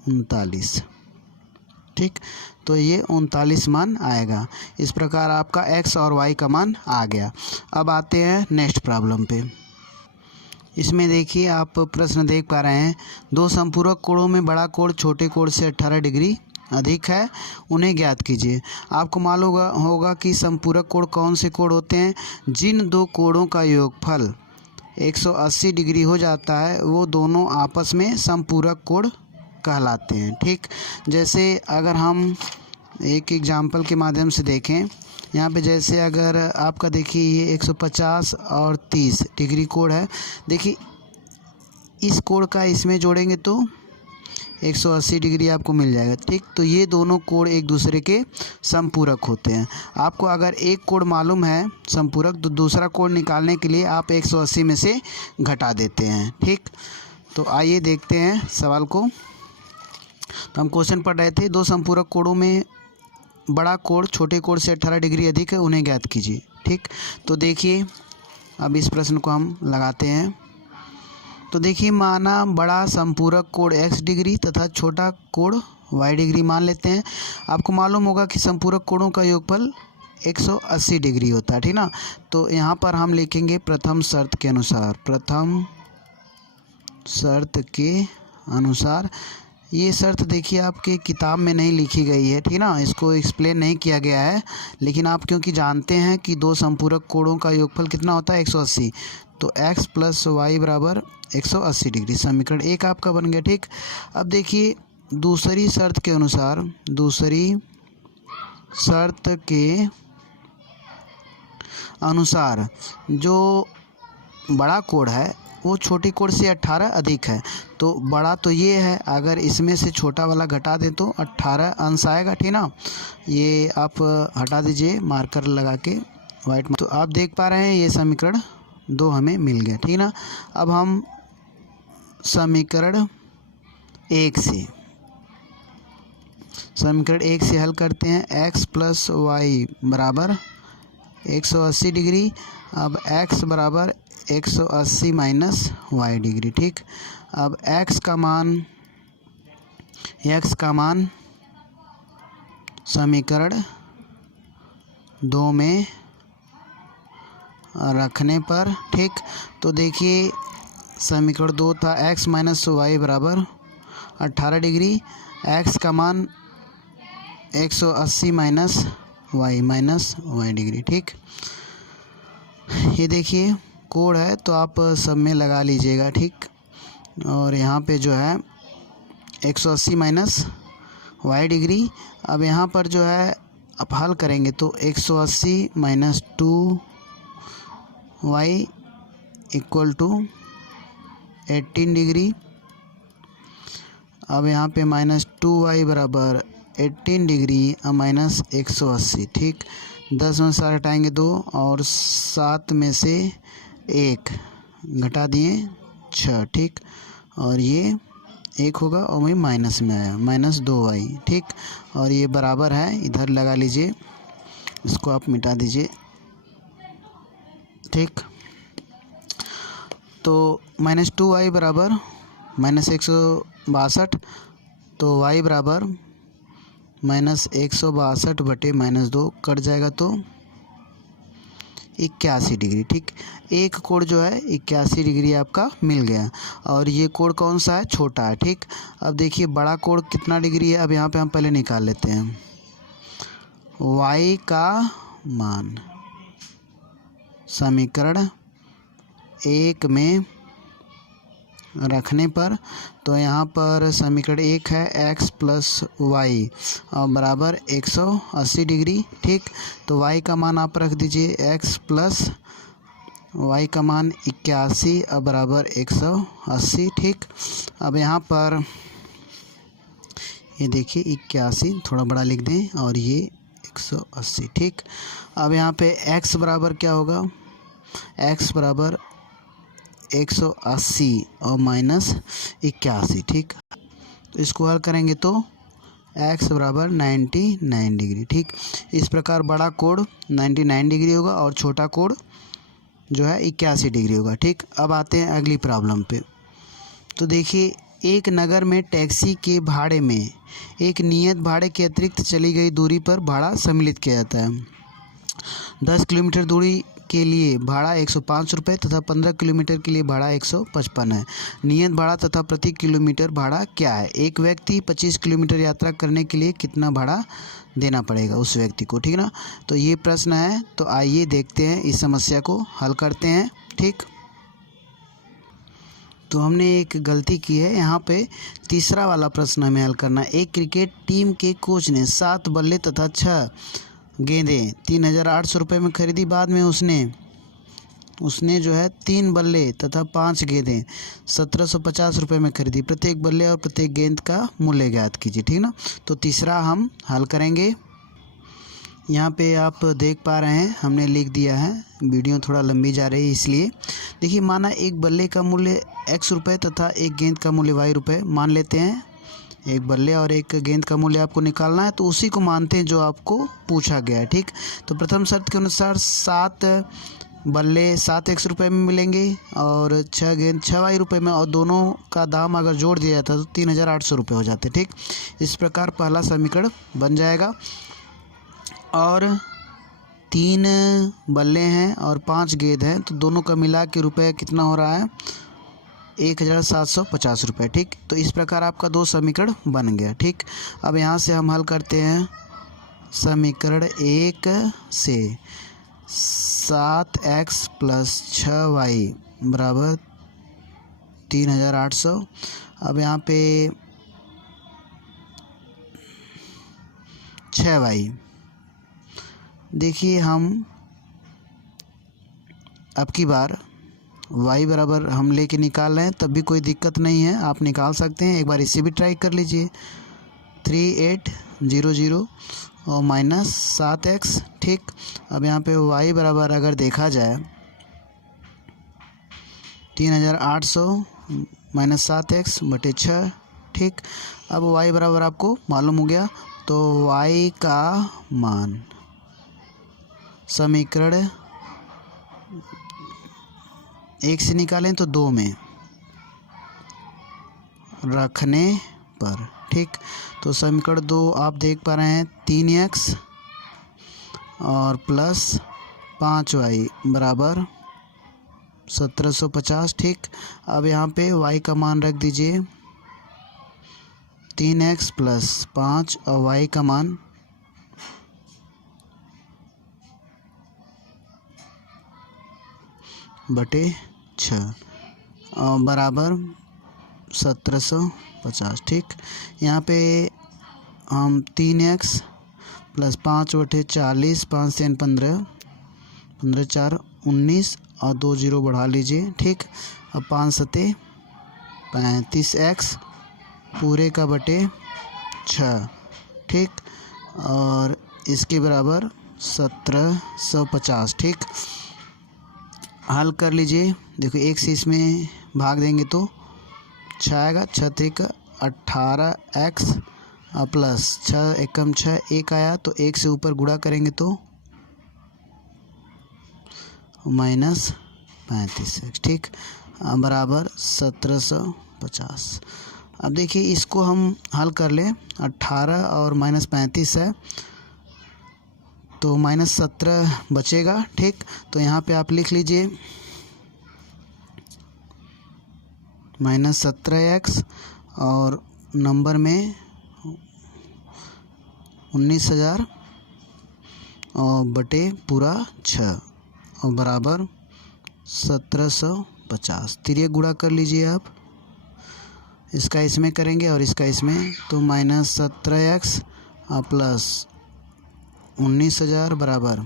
39, ठीक। तो ये 39 मान आएगा। इस प्रकार आपका x और y का मान आ गया। अब आते हैं नेक्स्ट प्रॉब्लम पे। इसमें देखिए आप प्रश्न देख पा रहे हैं, दो संपूरक कोणों में बड़ा कोण छोटे कोण से 18 डिग्री अधिक है, उन्हें ज्ञात कीजिए। आपको मालूम होगा कि संपूरक कोण कौन से कोण होते हैं, जिन दो कोणों का योगफल 180 डिग्री हो जाता है वो दोनों आपस में संपूरक कोण कहलाते हैं, ठीक। जैसे अगर हम एक एग्जाम्पल के माध्यम से देखें, यहाँ पे जैसे अगर आपका देखिए ये 150 और 30 डिग्री कोण है, देखिए इस कोण का इसमें जोड़ेंगे तो 180 डिग्री आपको मिल जाएगा, ठीक। तो ये दोनों कोण एक दूसरे के संपूरक होते हैं। आपको अगर एक कोण मालूम है संपूरक, तो दूसरा कोण निकालने के लिए आप 180 में से घटा देते हैं, ठीक। तो आइए देखते हैं सवाल को। तो हम क्वेश्चन पढ़ रहे थे, दो संपूरक कोणों में बड़ा कोण छोटे कोण से 18 डिग्री अधिक है, उन्हें ज्ञात कीजिए, ठीक। तो देखिए अब इस प्रश्न को हम लगाते हैं। तो देखिए माना बड़ा संपूरक कोण x डिग्री तथा छोटा कोण y डिग्री मान लेते हैं। आपको मालूम होगा कि संपूरक कोणों का योगफल 180 डिग्री होता है, ठीक ना। तो यहाँ पर हम लिखेंगे प्रथम शर्त के अनुसार, प्रथम शर्त के अनुसार। ये शर्त देखिए आपके किताब में नहीं लिखी गई है, ठीक ना, इसको एक्सप्लेन नहीं किया गया है, लेकिन आप क्योंकि जानते हैं कि दो संपूरक कोणों का योगफल कितना होता है 180, तो x प्लस वाई बराबर 180 डिग्री। समीकरण 1 आपका बन गया, ठीक। अब देखिए दूसरी शर्त के अनुसार, दूसरी शर्त के अनुसार जो बड़ा कोण है वो छोटी कोण से 18 अधिक है। तो बड़ा तो ये है, अगर इसमें से छोटा वाला घटा दें तो 18 अंश आएगा, ठीक ना। ये आप हटा दीजिए मार्कर लगा के वाइट। तो आप देख पा रहे हैं ये समीकरण 2 हमें मिल गया, ठीक ना। अब हम समीकरण 1 से, समीकरण 1 से हल करते हैं। x प्लस वाई बराबर 180 डिग्री। अब x बराबर 180 माइनस वाई डिग्री, ठीक। अब x का मान समीकरण 2 में रखने पर, ठीक। तो देखिए समीकरण 2 था x माइनस वाई बराबर 18 डिग्री, x का मान 180 माइनस वाई डिग्री, ठीक। ये देखिए कोड है तो आप सब में लगा लीजिएगा, ठीक। और यहाँ पे जो है 180 माइनस वाई डिग्री। अब यहाँ पर जो है आप हल करेंगे तो 180 minus 2 Y equal to 18 degree. अब यहाँ पे माइनस 2 वाई बराबर 18 डिग्री माइनस 180, ठीक। 10 में 4 हटाएंगे 2 और 7 में से 1 घटा दिए 6, ठीक। और ये 1 होगा और वही माइनस में आया, माइनस 2 वाई, ठीक। और ये बराबर है, इधर लगा लीजिए, इसको आप मिटा दीजिए, ठीक। तो माइनस 2 वाई बराबर माइनस 162, तो वाई बराबर माइनस 162 बटे माइनस 2 कट जाएगा तो 81 डिग्री, ठीक। एक कोण जो है 81 डिग्री आपका मिल गया। और ये कोण कौन सा है, छोटा है, ठीक। अब देखिए बड़ा कोण कितना डिग्री है, अब यहाँ पे हम पहले निकाल लेते हैं y का मान समीकरण 1 में रखने पर। तो यहाँ पर समीकरण 1 है x प्लस वाई बराबर 180 डिग्री, ठीक। तो y का मान आप रख दीजिए x प्लस वाई का मान 81 बराबर 180, ठीक। अब यहाँ पर ये देखिए 81 थोड़ा बड़ा लिख दें और ये 180, ठीक। अब यहाँ पे x बराबर क्या होगा, x बराबर 180 और माइनस 81, ठीक। तो इसको हल करेंगे तो x बराबर 99 डिग्री, ठीक। इस प्रकार बड़ा कोण 99 डिग्री होगा और छोटा कोण जो है 81 डिग्री होगा, ठीक। अब आते हैं अगली प्रॉब्लम पे। तो देखिए, एक नगर में टैक्सी के भाड़े में एक नियत भाड़े के अतिरिक्त चली गई दूरी पर भाड़ा सम्मिलित किया जाता है। 10 किलोमीटर दूरी के लिए भाड़ा 105 रुपये तथा 15 किलोमीटर के लिए भाड़ा 155 है। नियत भाड़ा तथा प्रति किलोमीटर भाड़ा क्या है? एक व्यक्ति 25 किलोमीटर यात्रा करने के लिए कितना भाड़ा देना पड़ेगा उस व्यक्ति को, ठीक ना। तो ये प्रश्न है, तो आइए देखते हैं, इस समस्या को हल करते हैं, ठीक। तो हमने एक गलती की है यहाँ पे। तीसरा वाला प्रश्न हमें हल करना है। एक क्रिकेट टीम के कोच ने 7 बल्ले तथा 6 गेंदें 3800 रुपये में खरीदी। बाद में उसने जो है 3 बल्ले तथा 5 गेंदें 1750 रुपये में खरीदी। प्रत्येक बल्ले और प्रत्येक गेंद का मूल्य ज्ञात कीजिए, ठीक ना। तो तीसरा हम हल करेंगे। यहाँ पे आप देख पा रहे हैं, हमने लिख दिया है, वीडियो थोड़ा लंबी जा रही है इसलिए। देखिए, माना एक बल्ले का मूल्य x रुपये तथा एक गेंद का मूल्य y रुपये मान लेते हैं। एक बल्ले और एक गेंद का मूल्य आपको निकालना है, तो उसी को मानते हैं जो आपको पूछा गया है, ठीक। तो प्रथम शर्त के अनुसार 7 बल्ले 7x रुपये में मिलेंगे और 6 गेंद 6y रुपये में, और दोनों का दाम अगर जोड़ दिया जाता तो 3800 रुपये हो जाते, ठीक। इस प्रकार पहला समीकरण बन जाएगा। और 3 बल्ले हैं और 5 गेंद हैं, तो दोनों का मिला के रुपये कितना हो रहा है? 1750 रुपये, ठीक। तो इस प्रकार आपका 2 समीकरण बन गया, ठीक। अब यहाँ से हम हल करते हैं। समीकरण 1 से 7x + 6y बराबर 3800। अब यहाँ पे 6y, देखिए हम अब की बार y बराबर हम लेके निकाल रहे हैं, तब भी कोई दिक्कत नहीं है, आप निकाल सकते हैं। एक बार इसे भी ट्राई कर लीजिए। 3800 और माइनस 7x, ठीक। अब यहाँ पे y बराबर अगर देखा जाए 3800 माइनस 7x बटे 6, ठीक। अब y बराबर आपको मालूम हो गया, तो y का मान समीकरण 1 से निकालें तो 2 में रखने पर, ठीक। तो समीकरण 2 आप देख पा रहे हैं, 3x और प्लस 5y बराबर 1750, ठीक। अब यहाँ पे y का मान रख दीजिए 3x + 5 और y का मान बटे 6 और बराबर 1750, ठीक। यहाँ पे हम 3x + 5 बटे 40, 5 से 15, 15 4 19 और 2 0 बढ़ा लीजिए, ठीक। अब 5 सते 35x पूरे का बटे 6, ठीक। और इसके बराबर 1750, ठीक। हल कर लीजिए। देखो, 1 से इसमें भाग देंगे तो 6 आएगा, 6 3 18x प्लस 6 एकम 6 1 आया, तो 1 से ऊपर गुणा करेंगे तो माइनस 35x, ठीक, बराबर 1750। अब देखिए, इसको हम हल कर लें। 18 और माइनस 35 है तो माइनस 17 बचेगा, ठीक। तो यहाँ पे आप लिख लीजिए माइनस 17x और नंबर में 19,000 और बटे पूरा 6 और बराबर 1750। तिर्यक गुणा कर लीजिए आप, इसका इसमें करेंगे और इसका इसमें, तो माइनस 17x प्लस 19,000 बराबर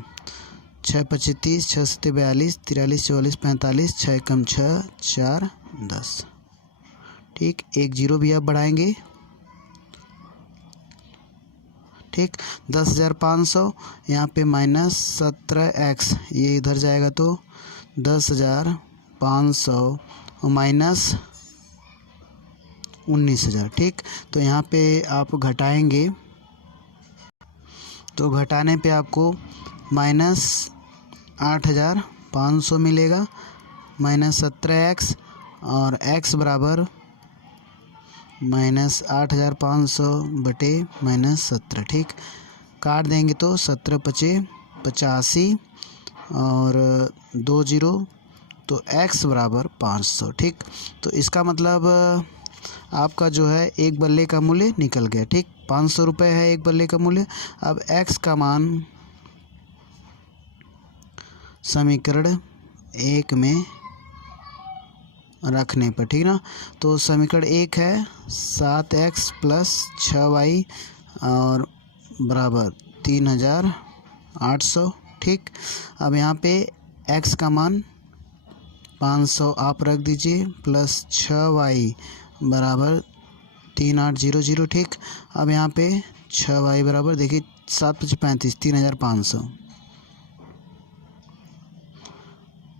6 25 30, 6 7 42, 43 44 45, 6 कम 6 4 10, ठीक। 1 0 भी आप बढ़ाएंगे, ठीक। 10,500 यहाँ पे माइनस 17x, ये इधर जाएगा तो 10,000 500 माइनस 19,000। ठीक, तो यहाँ पे आप घटाएंगे तो घटाने पे आपको माइनस 8,500 मिलेगा, माइनस 17x और x बराबर माइनस 8,500 बटे माइनस 17। ठीक, काट देंगे तो 17 पचे 85 और 2 जीरो तो x बराबर 500। ठीक, तो इसका मतलब आपका जो है एक बल्ले का मूल्य निकल गया। ठीक, 500 रुपये है एक बल्ले का मूल्य। अब x का मान समीकरण 1 में रखने पर, ठीक ना, तो समीकरण 1 है 7x प्लस 6y और बराबर 3,800। ठीक, अब यहाँ पे x का मान 500 आप रख दीजिए प्लस 6y बराबर 3,800। ठीक, अब यहाँ पे 6y बराबर देखिए 7 पचे 35 3,500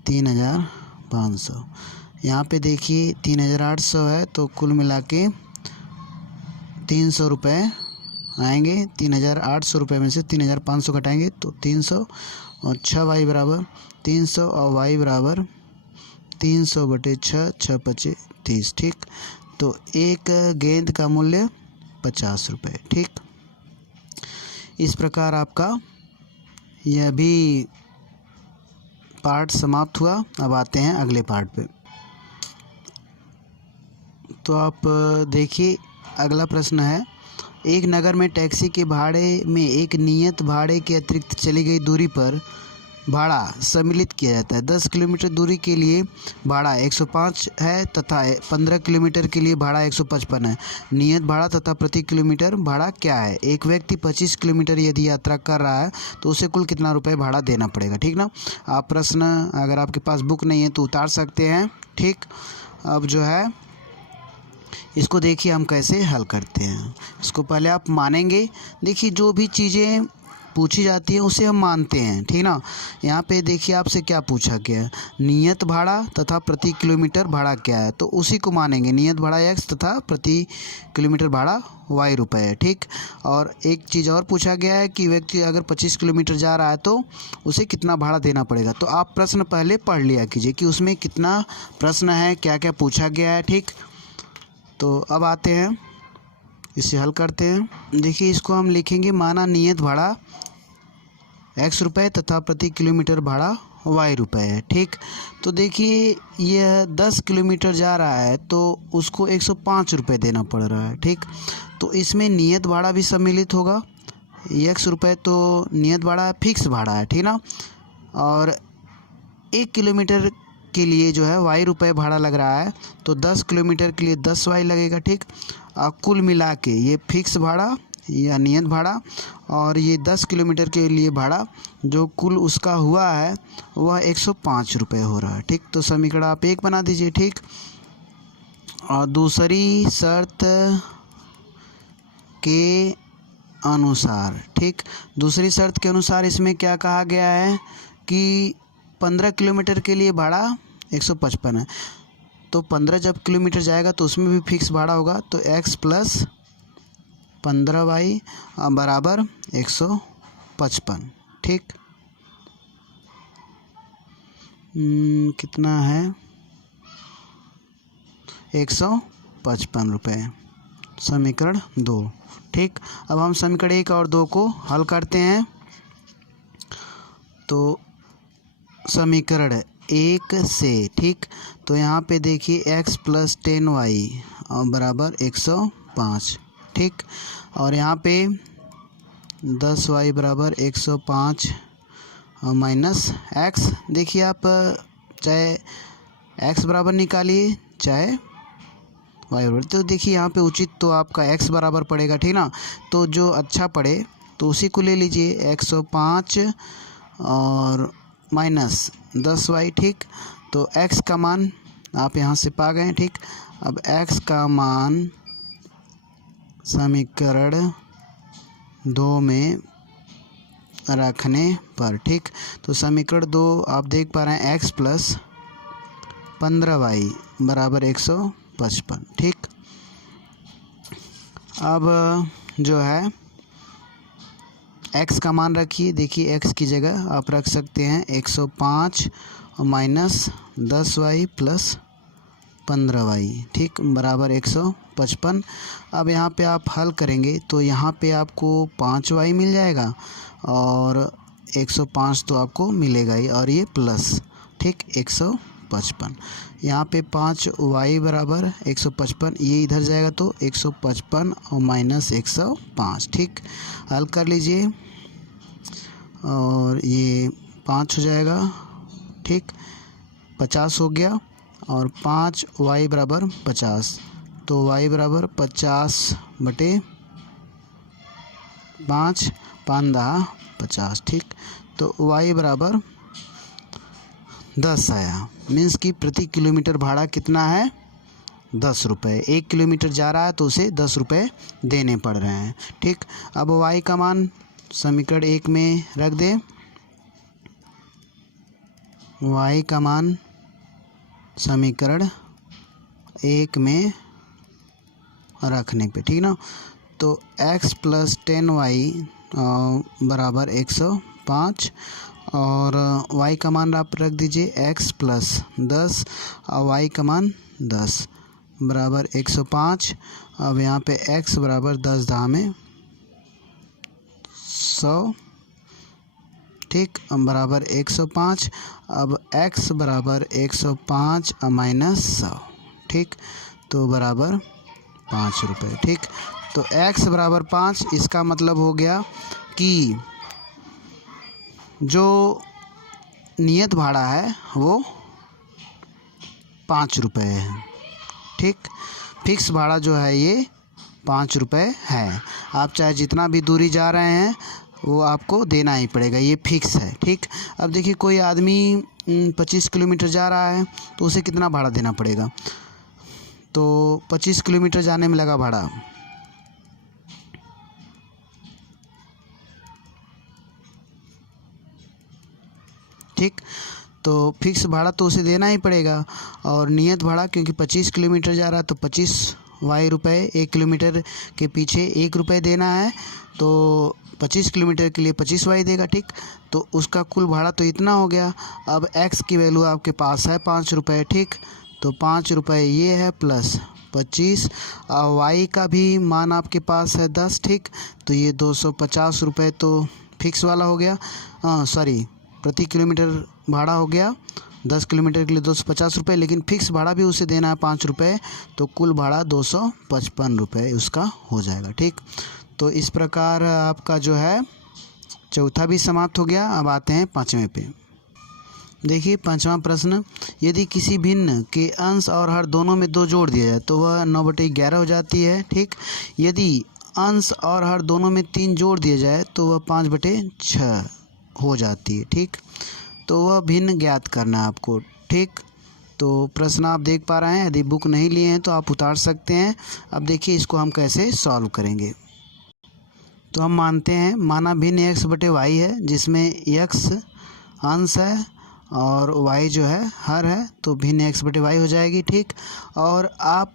3,500। यहाँ पे देखिए 3,800 है तो कुल मिला के 300 रुपये आएंगे। 3,800 रुपये में से 3,500 घटाएंगे तो 300 और 6y बराबर 300 और y बराबर 300 बटे 6 6 पचे 30। ठीक, तो एक गेंद का मूल्य 50 रुपये। ठीक, इस प्रकार आपका यह भी पार्ट समाप्त हुआ। अब आते हैं अगले पार्ट पे। तो आप देखिए अगला प्रश्न है, एक नगर में टैक्सी के भाड़े में एक नियत भाड़े के अतिरिक्त चली गई दूरी पर भाड़ा सम्मिलित किया जाता है। 10 किलोमीटर दूरी के लिए भाड़ा 105 है तथा 15 किलोमीटर के लिए भाड़ा 155 है। नियत भाड़ा तथा प्रति किलोमीटर भाड़ा क्या है? एक व्यक्ति 25 किलोमीटर यदि यात्रा कर रहा है तो उसे कुल कितना रुपए भाड़ा देना पड़ेगा। ठीक ना, आप प्रश्न अगर आपके पास बुक नहीं है तो उतार सकते हैं। ठीक, अब जो है इसको देखिए हम कैसे हल करते हैं। इसको पहले आप मानेंगे। देखिए जो भी चीज़ें पूछी जाती है उसे हम मानते हैं। ठीक ना, यहाँ पे देखिए आपसे क्या पूछा गया है, नियत भाड़ा तथा प्रति किलोमीटर भाड़ा क्या है, तो उसी को मानेंगे। नियत भाड़ा x तथा प्रति किलोमीटर भाड़ा y रुपये है। ठीक, और एक चीज़ और पूछा गया है कि व्यक्ति अगर 25 किलोमीटर जा रहा है तो उसे कितना भाड़ा देना पड़ेगा। तो आप प्रश्न पहले पढ़ लिया कीजिए कि उसमें कितना प्रश्न है, क्या क्या पूछा गया है। ठीक, तो अब आते हैं इसे हल करते हैं। देखिए इसको हम लिखेंगे, माना नियत भाड़ा x रुपये तथा प्रति किलोमीटर भाड़ा y रुपये है। ठीक, तो देखिए यह 10 किलोमीटर जा रहा है तो उसको 105 रुपये देना पड़ रहा है। ठीक, तो इसमें नियत भाड़ा भी सम्मिलित होगा। x रुपये तो नियत भाड़ा फिक्स भाड़ा है। ठीक ना, और 1 किलोमीटर के लिए जो है y रुपये भाड़ा लग रहा है तो 10 किलोमीटर के लिए 10y लगेगा। ठीक, कुल मिला के ये फिक्स भाड़ा या नियत भाड़ा और ये 10 किलोमीटर के लिए भाड़ा जो कुल उसका हुआ है वह 105 रुपये हो रहा है। ठीक, तो समीकरण आप 1 बना दीजिए। ठीक, और दूसरी शर्त के अनुसार, ठीक, दूसरी शर्त के अनुसार इसमें क्या कहा गया है कि 15 किलोमीटर के लिए भाड़ा 155 है, तो 15 जब किलोमीटर जाएगा तो उसमें भी फिक्स भाड़ा होगा, तो x प्लस 15y बराबर 155। ठीक, कितना है 155 रुपये, समीकरण 2। ठीक, अब हम समीकरण 1 और 2 को हल करते हैं। तो समीकरण 1 से, ठीक, तो यहाँ पे देखिए x प्लस 10y बराबर 105। ठीक, और यहाँ पे 10y बराबर 105 माइनस x। देखिए आप चाहे x बराबर निकालिए चाहे y बराबर, तो देखिए यहाँ पे उचित तो आपका x बराबर पड़ेगा। ठीक ना, तो जो अच्छा पड़े तो उसी को ले लीजिए, 105 और माइनस 10y। ठीक, तो x का मान आप यहाँ से पा गए। ठीक, अब x का मान समीकरण 2 में रखने पर, ठीक, तो समीकरण 2 आप देख पा रहे हैं x प्लस 15y बराबर 155। ठीक, अब जो है x का मान रखिए। देखिए x की जगह आप रख सकते हैं 105 माइनस 10y प्लस 15y, ठीक, बराबर 155। अब यहाँ पे आप हल करेंगे तो यहाँ पे आपको 5y मिल जाएगा और 105 तो आपको मिलेगा ही, और ये प्लस, ठीक, 155। यहाँ पे 5y बराबर 155, ये इधर जाएगा तो 155 और माइनस 105। ठीक, हल कर लीजिए और ये 5 हो जाएगा। ठीक, 50 हो गया और 5y बराबर 50, तो y बराबर 50/5, 5 50। ठीक, तो y बराबर 10 आया। मीन्स कि प्रति किलोमीटर भाड़ा कितना है? 10 रुपये। 1 किलोमीटर जा रहा है तो उसे 10 रुपये देने पड़ रहे हैं। ठीक, अब y का मान समीकरण 1 में रख दें। y का मान समीकरण 1 में रखने पे, ठीक ना, तो x प्लस 10y बराबर 105 और y का मान आप रख दीजिए x प्लस 10 और y का मान 10 बराबर 105। अब यहाँ पे x बराबर 10 10 में 100, ठीक, बराबर 105। अब x बराबर 105 माइनस 100, ठीक, तो बराबर 5 रुपये। ठीक, तो x बराबर 5, इसका मतलब हो गया कि जो नियत भाड़ा है वो 5 रुपये है। ठीक, फिक्स भाड़ा जो है ये 5 रुपये है। आप चाहे जितना भी दूरी जा रहे हैं वो आपको देना ही पड़ेगा, ये फिक्स है। ठीक, अब देखिए कोई आदमी 25 किलोमीटर जा रहा है तो उसे कितना भाड़ा देना पड़ेगा? तो 25 किलोमीटर जाने में लगा भाड़ा, ठीक, तो फिक्स भाड़ा तो उसे देना ही पड़ेगा। और नियत भाड़ा क्योंकि 25 किलोमीटर जा रहा है तो 25y रुपये, 1 किलोमीटर के पीछे 1 रुपये देना है, तो 25 किलोमीटर के लिए 25y देगा। ठीक, तो उसका कुल भाड़ा तो इतना हो गया। अब x की वैल्यू आपके पास है 5 रुपये। ठीक, तो 5 रुपये ये है प्लस 25 और y का भी मान आपके पास है 10। ठीक, तो ये 250 रुपये तो फिक्स वाला हो गया, सॉरी, प्रति किलोमीटर भाड़ा हो गया। 10 किलोमीटर के लिए 250 रुपये, लेकिन फिक्स भाड़ा भी उसे देना है 5 रुपये, तो कुल भाड़ा 255 रुपये उसका हो जाएगा। ठीक, तो इस प्रकार आपका जो है चौथा भी समाप्त हो गया। अब आते हैं पाँचवें पे। देखिए पाँचवा प्रश्न, यदि किसी भिन्न के अंश और हर दोनों में 2 जोड़ दिया जाए तो वह 9/11 हो जाती है। ठीक, यदि अंश और हर दोनों में 3 जोड़ दिया जाए तो वह 5/6 हो जाती है। ठीक, तो वह भिन्न ज्ञात करना है आपको। ठीक, तो प्रश्न आप देख पा रहे हैं, यदि बुक नहीं लिए हैं तो आप उतार सकते हैं। अब देखिए इसको हम कैसे सॉल्व करेंगे। तो हम मानते हैं माना भिन्न x/y है, जिसमें x अंश है और y जो है हर है, तो भिन्न x/y हो जाएगी। ठीक, और आप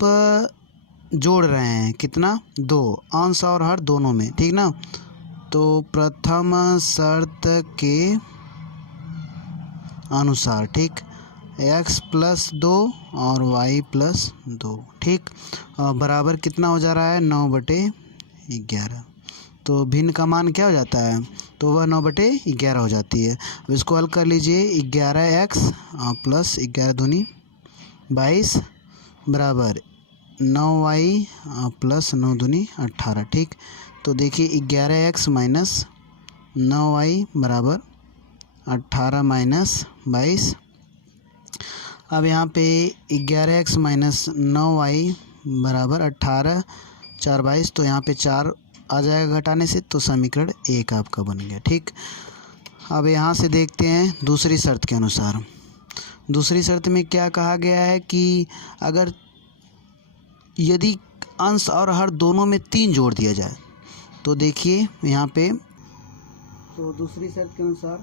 जोड़ रहे हैं कितना? 2, अंश और हर दोनों में, ठीक ना। तो प्रथम शर्त के अनुसार, ठीक, x प्लस 2 और y प्लस 2, ठीक, और बराबर कितना हो जा रहा है? 9/11। तो भिन्न का मान क्या हो जाता है? तो वह 9/11 हो जाती है। अब इसको हल कर लीजिए। 11x प्लस 11 दूनी 22 बराबर 9y प्लस 9 दूनी 18। ठीक, तो देखिए 11x माइनस 9y बराबर 18 माइनस 22। अब यहाँ पे 11x माइनस 9y बराबर 18, 4 22, तो यहाँ पे 4 आ जाएगा घटाने से, तो समीकरण 1 आपका बन गया। ठीक, अब यहाँ से देखते हैं दूसरी शर्त के अनुसार। दूसरी शर्त में क्या कहा गया है कि अगर यदि अंश और हर दोनों में 3 जोड़ दिया जाए, तो देखिए यहाँ पे, तो दूसरी शर्त के अनुसार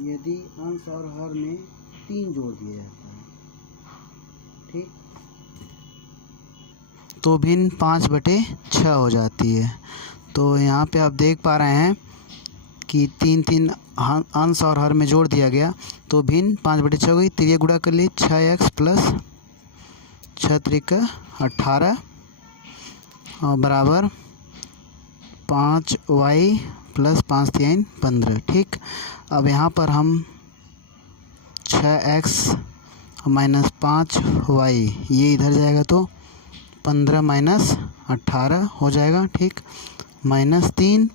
यदि अंश और हर में 3 जोड़ दिया जाता है ठीक। तो भिन्न 5/6 हो जाती है। तो यहाँ पे आप देख पा रहे हैं कि 3 अंश और हर में जोड़ दिया गया, तो भिन्न 5/6 हो गई। तिरिया गुणा कर लिए 6x प्लस 6 त्रिक 18 और बराबर 5y प्लस 5 3 15। ठीक। अब यहाँ पर हम 6x माइनस 5y ये इधर जाएगा तो 15 माइनस 18 हो जाएगा। ठीक। -3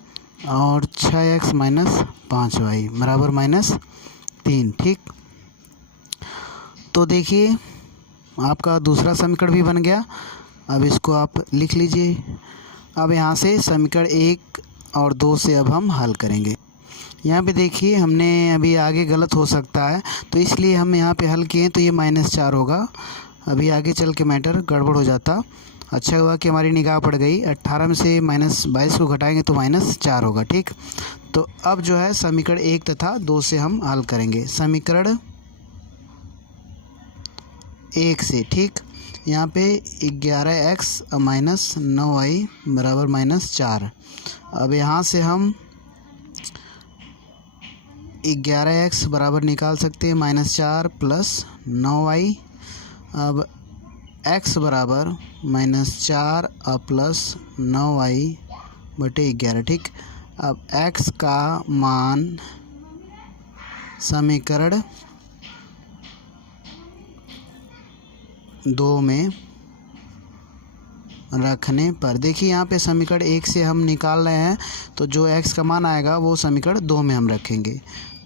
और 6x माइनस 5y बराबर -3। ठीक। तो देखिए आपका दूसरा समीकरण भी बन गया। अब इसको आप लिख लीजिए। अब यहाँ से समीकरण 1 और 2 से अब हम हल करेंगे। यहाँ पे देखिए हमने अभी आगे गलत हो सकता है, तो इसलिए हम यहाँ पे हल किए तो ये -4 होगा। अभी आगे चल के मैटर गड़बड़ हो जाता। अच्छा हुआ कि हमारी निगाह पड़ गई। 18 में से -22 को घटाएंगे तो -4 होगा। ठीक। तो अब जो है समीकरण 1 तथा 2 से हम हल करेंगे। समीकरण 1 से, ठीक, यहाँ पे 11x माइनस 9y बराबर -4। अब यहाँ से हम 11x बराबर निकाल सकते हैं -4 प्लस 9y। अब x बराबर -4 और प्लस 9y बटे 11। ठीक। अब x का मान समीकरण 2 में रखने पर, देखिए यहाँ पे समीकरण 1 से हम निकाल रहे हैं, तो जो x का मान आएगा वो समीकरण 2 में हम रखेंगे।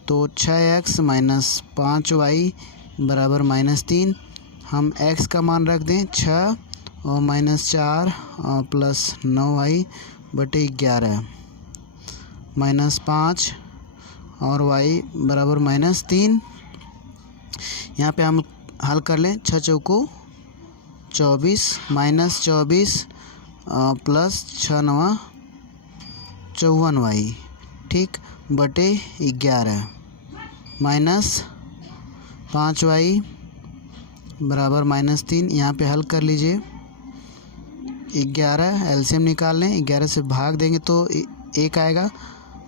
तो 6x माइनस 5y बराबर -3। हम x का मान रख दें 6 और -4 और प्लस 9y बटे 11 -5 और y बराबर -3। यहाँ पे हम हल कर लें। 6 चौको 24 -24 प्लस 6 9 54y, ठीक, बटे 11 -5y बराबर -3। यहाँ पे हल कर लीजिए। 11 एलसीएम निकाल लें। 11 से भाग देंगे तो 1 आएगा।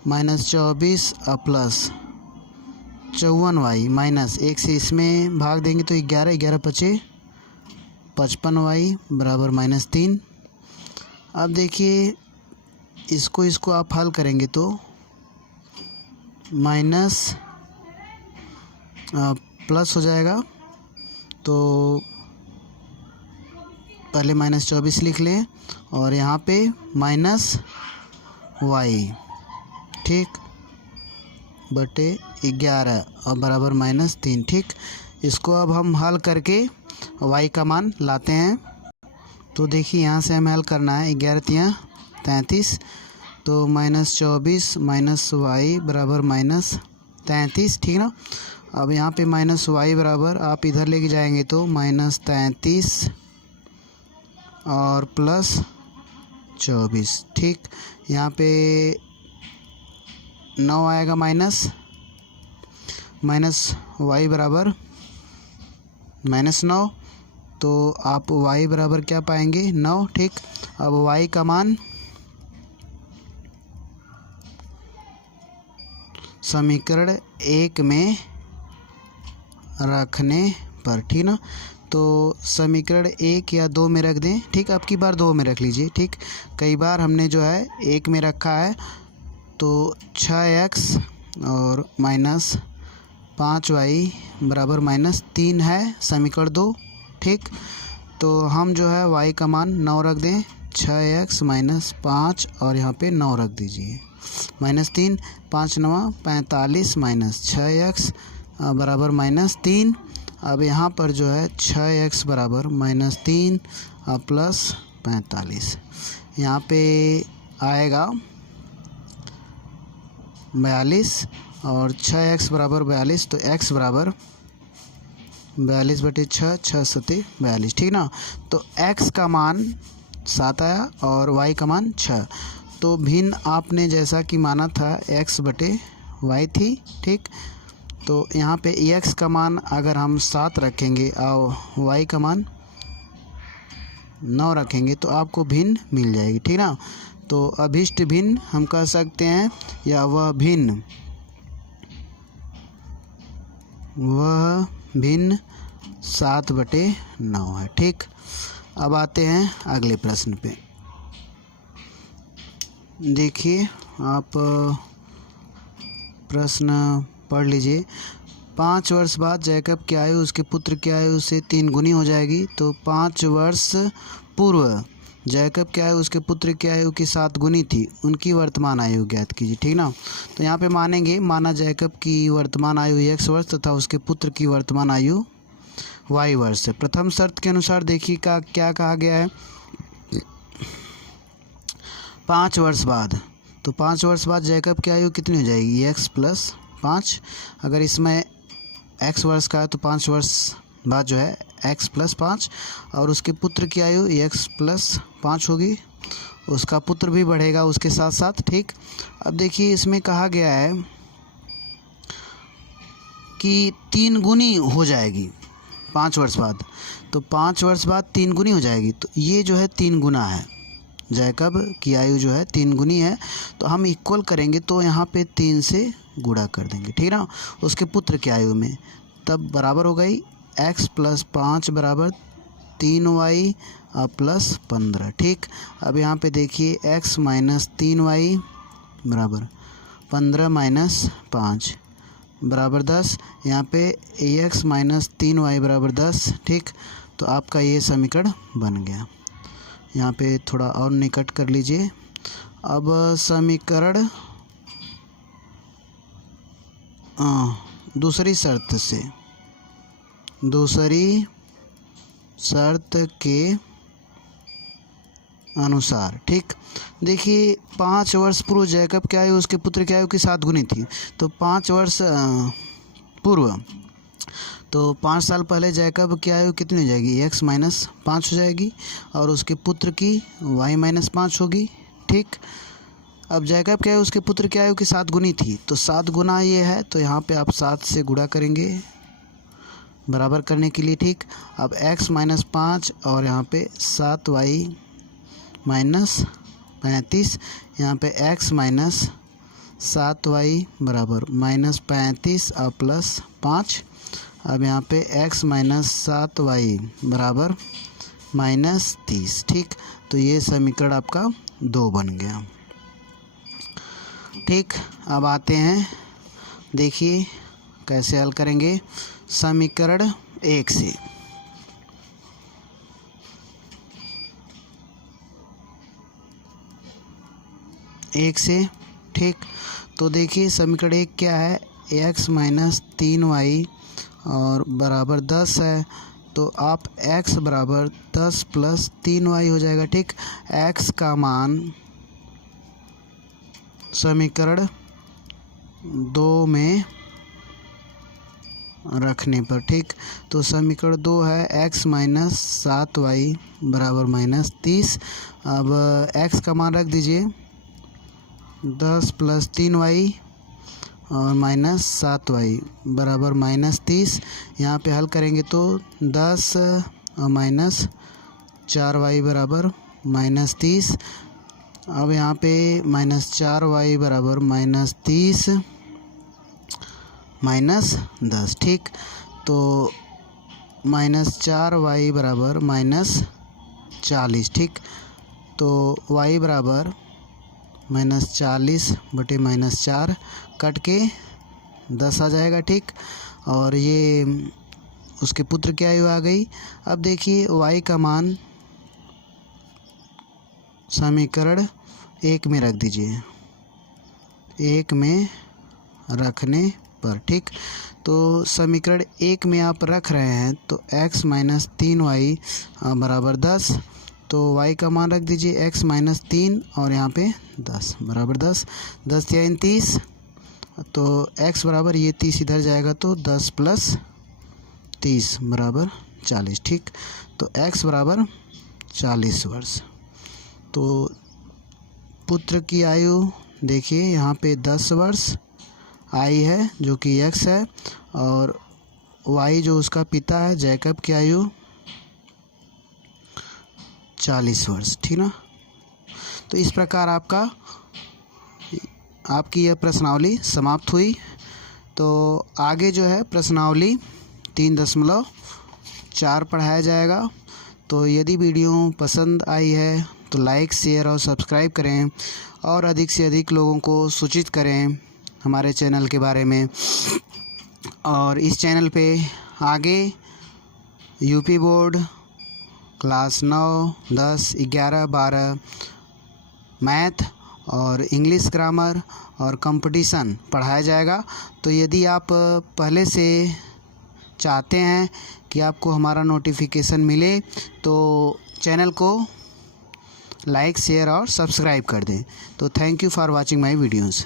-24 प्लस 54y माइनस 1 से इसमें भाग देंगे तो 11 11 पचे 55y बराबर -3। अब देखिए इसको आप हल करेंगे तो माइनस प्लस हो जाएगा। तो पहले -24 लिख लें और यहाँ पे -y, ठीक, बटे 11 और बराबर -3। ठीक। इसको अब हम हल करके y का मान लाते हैं। तो देखिए यहाँ से हमें हल करना है। 11 तियाँ 33, तो -24 माइनस y बराबर -33, ठीक ना। अब यहाँ पे -y बराबर आप इधर लेके जाएंगे तो -33 और प्लस 24, ठीक। यहाँ पे 9 आएगा माइनस y बराबर -9, तो आप y बराबर क्या पाएंगे 9, ठीक। अब y का मान समीकरण 1 में रखने पर, ठीक ना। तो समीकरण 1 या 2 में रख दें, ठीक। अब की बार 2 में रख लीजिए, ठीक। कई बार हमने जो है 1 में रखा है। तो 6x और माइनस 5y बराबर -3 है समीकरण 2, ठीक। तो हम जो है y का मान 9 रख दें। 6x माइनस 5 और यहाँ पे 9 रख दीजिए। -3 5 9 45 माइनस 6x बराबर -3। अब यहाँ पर जो है 6x बराबर -3 प्लस 45, यहाँ पे आएगा 42 और 6x बराबर 42, तो x बराबर 42 बटे 6 6 सते 42, ठीक ना। तो x का मान 7 आया और y का मान 6। तो भिन्न आपने जैसा कि माना था x बटे y थी, ठीक। तो यहाँ पे x का मान अगर हम 7 रखेंगे और y का मान 9 रखेंगे तो आपको भिन्न मिल जाएगी, ठीक ना। तो अभिष्ट भिन्न हम कह सकते हैं, या वह भिन्न 7/9 है, ठीक। अब आते हैं अगले प्रश्न पे। देखिए आप प्रश्न पढ़ लीजिए। 5 वर्ष बाद जैकब की आयु उसके पुत्र की आयु से 3 गुनी हो जाएगी। तो 5 वर्ष पूर्व जैकब की आयु उसके पुत्र की आयु की 7 गुनी थी, उनकी वर्तमान आयु ज्ञात कीजिए, ठीक ना। तो यहाँ पे माना जैकब की वर्तमान आयु x वर्ष तथा उसके पुत्र की वर्तमान आयु y वर्ष है। प्रथम शर्त के अनुसार देखिए क्या कहा गया है, 5 वर्ष बाद। तो 5 वर्ष बाद जैकब की आयु कितनी हो जाएगी, x + 5। अगर इसमें x वर्ष का है तो 5 वर्ष बाद जो है x + 5, और उसके पुत्र की आयु x + 5 होगी। उसका पुत्र भी बढ़ेगा उसके साथ साथ, ठीक। अब देखिए इसमें कहा गया है कि 3 गुनी हो जाएगी 5 वर्ष बाद। तो 5 वर्ष बाद 3 गुनी हो जाएगी, तो ये जो है 3 गुना है, जैकब की आयु जो है 3 गुनी है। तो हम इक्वल करेंगे तो यहाँ पे 3 से गुणा कर देंगे, ठीक ना, उसके पुत्र की आयु में। तब बराबर हो गई x + 5 = 3y + 15, ठीक। अब यहाँ पे देखिए x - 3y = 15 - 5 = 10। यहाँ पे x - 3y = 10, ठीक। तो आपका ये समीकरण बन गया। यहाँ पे थोड़ा और निकट कर लीजिए। अब समीकरण दूसरी शर्त के अनुसार, ठीक। देखिए 5 वर्ष पूर्व जैकब की आयु उसके पुत्र की आयु की 7 गुनी थी। तो 5 वर्ष पूर्व, तो 5 साल पहले जैकब की आयु कितनी हो जाएगी, x - 5 हो जाएगी, और उसके पुत्र की y - 5 होगी, ठीक। अब जैकब की आयु उसके पुत्र की आयु की 7 गुनी थी, तो 7 गुना ये है, तो यहाँ पे आप 7 से गुणा करेंगे बराबर करने के लिए, ठीक। अब x - 5 और यहाँ पे 7y - 35, यहाँ पे x - 7y = -35 और +5। अब यहाँ पे x - 7y = -30, ठीक। तो ये समीकरण आपका 2 बन गया, ठीक। अब आते हैं, देखिए कैसे हल करेंगे समीकरण 1 से। ठीक। तो देखिए समीकरण 1 क्या है, x - 3y और बराबर 10 है। तो आप x = 10 + 3y हो जाएगा, ठीक। x का मान समीकरण 2 में रखने पर, ठीक। तो समीकरण 2 है x - 7y = -30। अब x का मान रख दीजिए 10 + 3y और -7y = -30। यहाँ पे हल करेंगे तो 10 और -4y = -30। अब यहाँ पे -4y = -30 -10, ठीक। तो -4y = -40, ठीक। तो y बराबर -40/- 4 कट के 10 आ जाएगा, ठीक। और ये उसके पुत्र की आयु आ गई। अब देखिए y का मान समीकरण 1 में रख दीजिए, 1 में रखने पर, ठीक। तो समीकरण 1 में आप रख रहे हैं तो x - 3y = 10। तो y का मान रख दीजिए x - 3 और यहाँ पे 10 = 10। 10 × 30, तो x बराबर ये 30 इधर जाएगा तो 10 + 30 = 40, ठीक। तो x = 40 वर्ष। तो पुत्र की आयु देखिए यहाँ पे 10 वर्ष आई है जो कि x है, और y जो उसका पिता है जैकब की आयु 40 वर्ष, ठीक ना। तो इस प्रकार आपकी यह प्रश्नावली समाप्त हुई। तो आगे जो है प्रश्नावली 3.4 पढ़ाया जाएगा। तो यदि वीडियो पसंद आई है तो लाइक, शेयर और सब्सक्राइब करें और अधिक से अधिक लोगों को सूचित करें हमारे चैनल के बारे में। और इस चैनल पे आगे यूपी बोर्ड क्लास 9, 10, 11, 12 मैथ और इंग्लिश ग्रामर और कंपटीशन पढ़ाया जाएगा। तो यदि आप पहले से चाहते हैं कि आपको हमारा नोटिफिकेशन मिले तो चैनल को लाइक, शेयर और सब्सक्राइब कर दें। तो thank you for watching my videos.